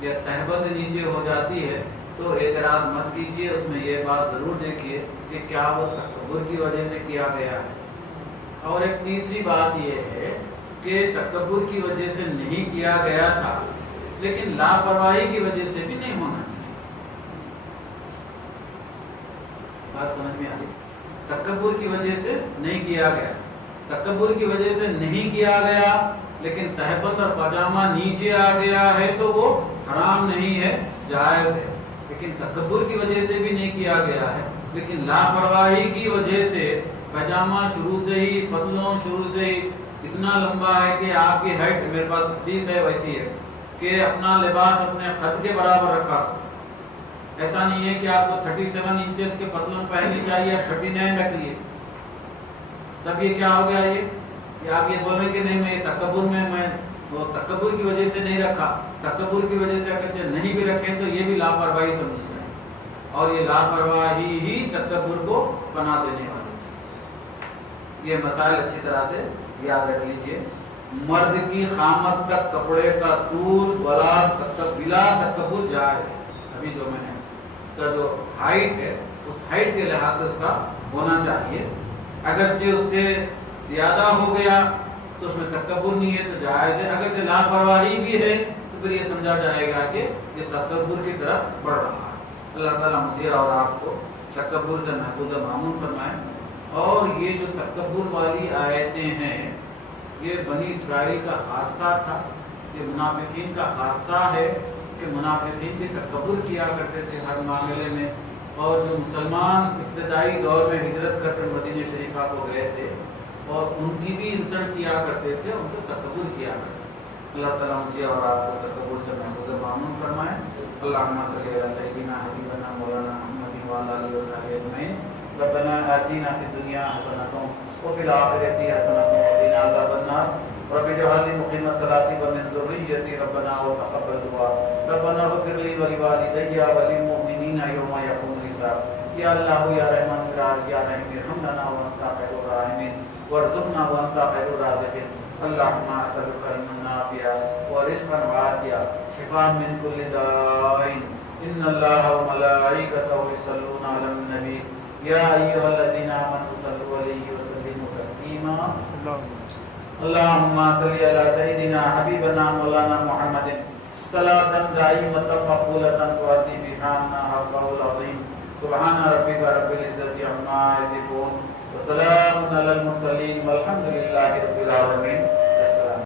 یا تہبند نیچے ہو جاتی ہے تو اعتراض مت کیجیے. اس میں یہ بات ضرور دیکھیے کہ کیا وہ تکبر کی وجہ سے کیا گیا ہے. اور ایک تیسری بات یہ ہے کہ تکبر کی وجہ سے نہیں کیا گیا تھا لیکن لاپرواہی کی وجہ سے بھی نہیں ہونا چاہیے. بات سمجھ میں آ رہی؟ تکبر کی وجہ سے نہیں کیا گیا، تکبر کی وجہ سے نہیں کیا گیا لیکن تہبند اور پاجامہ نیچے آ گیا ہے تو وہ حرام نہیں ہے، جائز ہے. لیکن تکبر کی وجہ سے بھی نہیں کیا گیا ہے، لیکن لاپرواہی کی وجہ سے پاجامہ شروع سے ہی، پتلون شروع سے ہی اتنا لمبا ہے کہ آپ کی ہائٹ، میرے پاس حدیث ہے ویسی ہے کہ اپنا لباس اپنے قد کے برابر رکھا. ایسا نہیں ہے کہ آپ کو 37 انچز کے پتلون پہننی چاہیے، 39 رکھ لیے. تب یہ کیا ہو گیا؟ یہ آپ یہ بولیں کہ نہیں میں تکبر میں وہ تکبر کی وجہ سے نہیں رکھا. تکبر کی وجہ سے اگر نہیں بھی رکھیں تو یہ بھی لاپرواہی سمجھی جائے، اور یہ لاپرواہی ہی تکبر کو بنا دینے والی چیز. یہ مسائل اچھی طرح سے یاد رکھ لیجئے. مرد کی خامت تک کپڑے کا طول بلا تکبر جائے. ابھی جو میں نے اس کا جو ہائٹ ہے اس ہائٹ کے لحاظ سے اس کا ہونا چاہیے. اگرچہ اس سے زیادہ ہو گیا تو اس میں تکبر نہیں ہے تو جائز ہے. اگرچہ لاپرواہی بھی ہے تو پھر یہ سمجھا جائے گا کہ یہ تکبر کی طرف بڑھ رہا ہے. اللہ تعالیٰ مجھے اور آپ کو تکبر سے محفوظ معمون فرمائے. اور یہ جو تکبر والی آیتیں ہیں یہ بنی اسرائیل کا حادثہ تھا، یہ منافقین کا حادثہ ہے کہ منافقین بھی تکبر کیا کرتے تھے ہر معاملے میں. اور جو مسلمان ابتدائی دور میں ہجرت کر کر مدینہ شریفہ کو گئے تھے اور ان کی بھی انسلٹ کیا کرتے تھے، ان سے تکبر کیا کرتے تھے. اللہ تعالیٰ مجھے اور آپ کو تکبر سے محفوظ معمون فرمائے. اللہم صلی علی سیدنا حبیبنا مولانا محمد وعلی آلہ وصحبہ اجمعین. ربنا آتنا فی الدنیا حسنۃ وفی الآخرۃ حسنۃ وقنا عذاب النار. رب اجعلنی مقیم الصلاۃ ومن ذریتی ربنا وتقبل دعاء. ربنا اغفر لی ولوالدی وللمؤمنین یوم یقوم الحساب. یا اللہ یا رحمان یا رحیم ارحم لنا وانت خیر الراحمین وارزقنا وانت خیر الرازقین. اللهم اسالك علما نافعا ورزقا واسعا شفاء من كل داء ان الله وملائكته يصلون على النبي يا ايها الذين امنوا صلوا عليه وسلموا تسليما اللهم صل على سيدنا حبيبنا مولانا محمد صلاة دائمة مقبولة تؤدي بها عنا حقه العظيم سبحان ربك رب العزة عما يصفون وسلام على المرسلين والحمد لله رب العالمين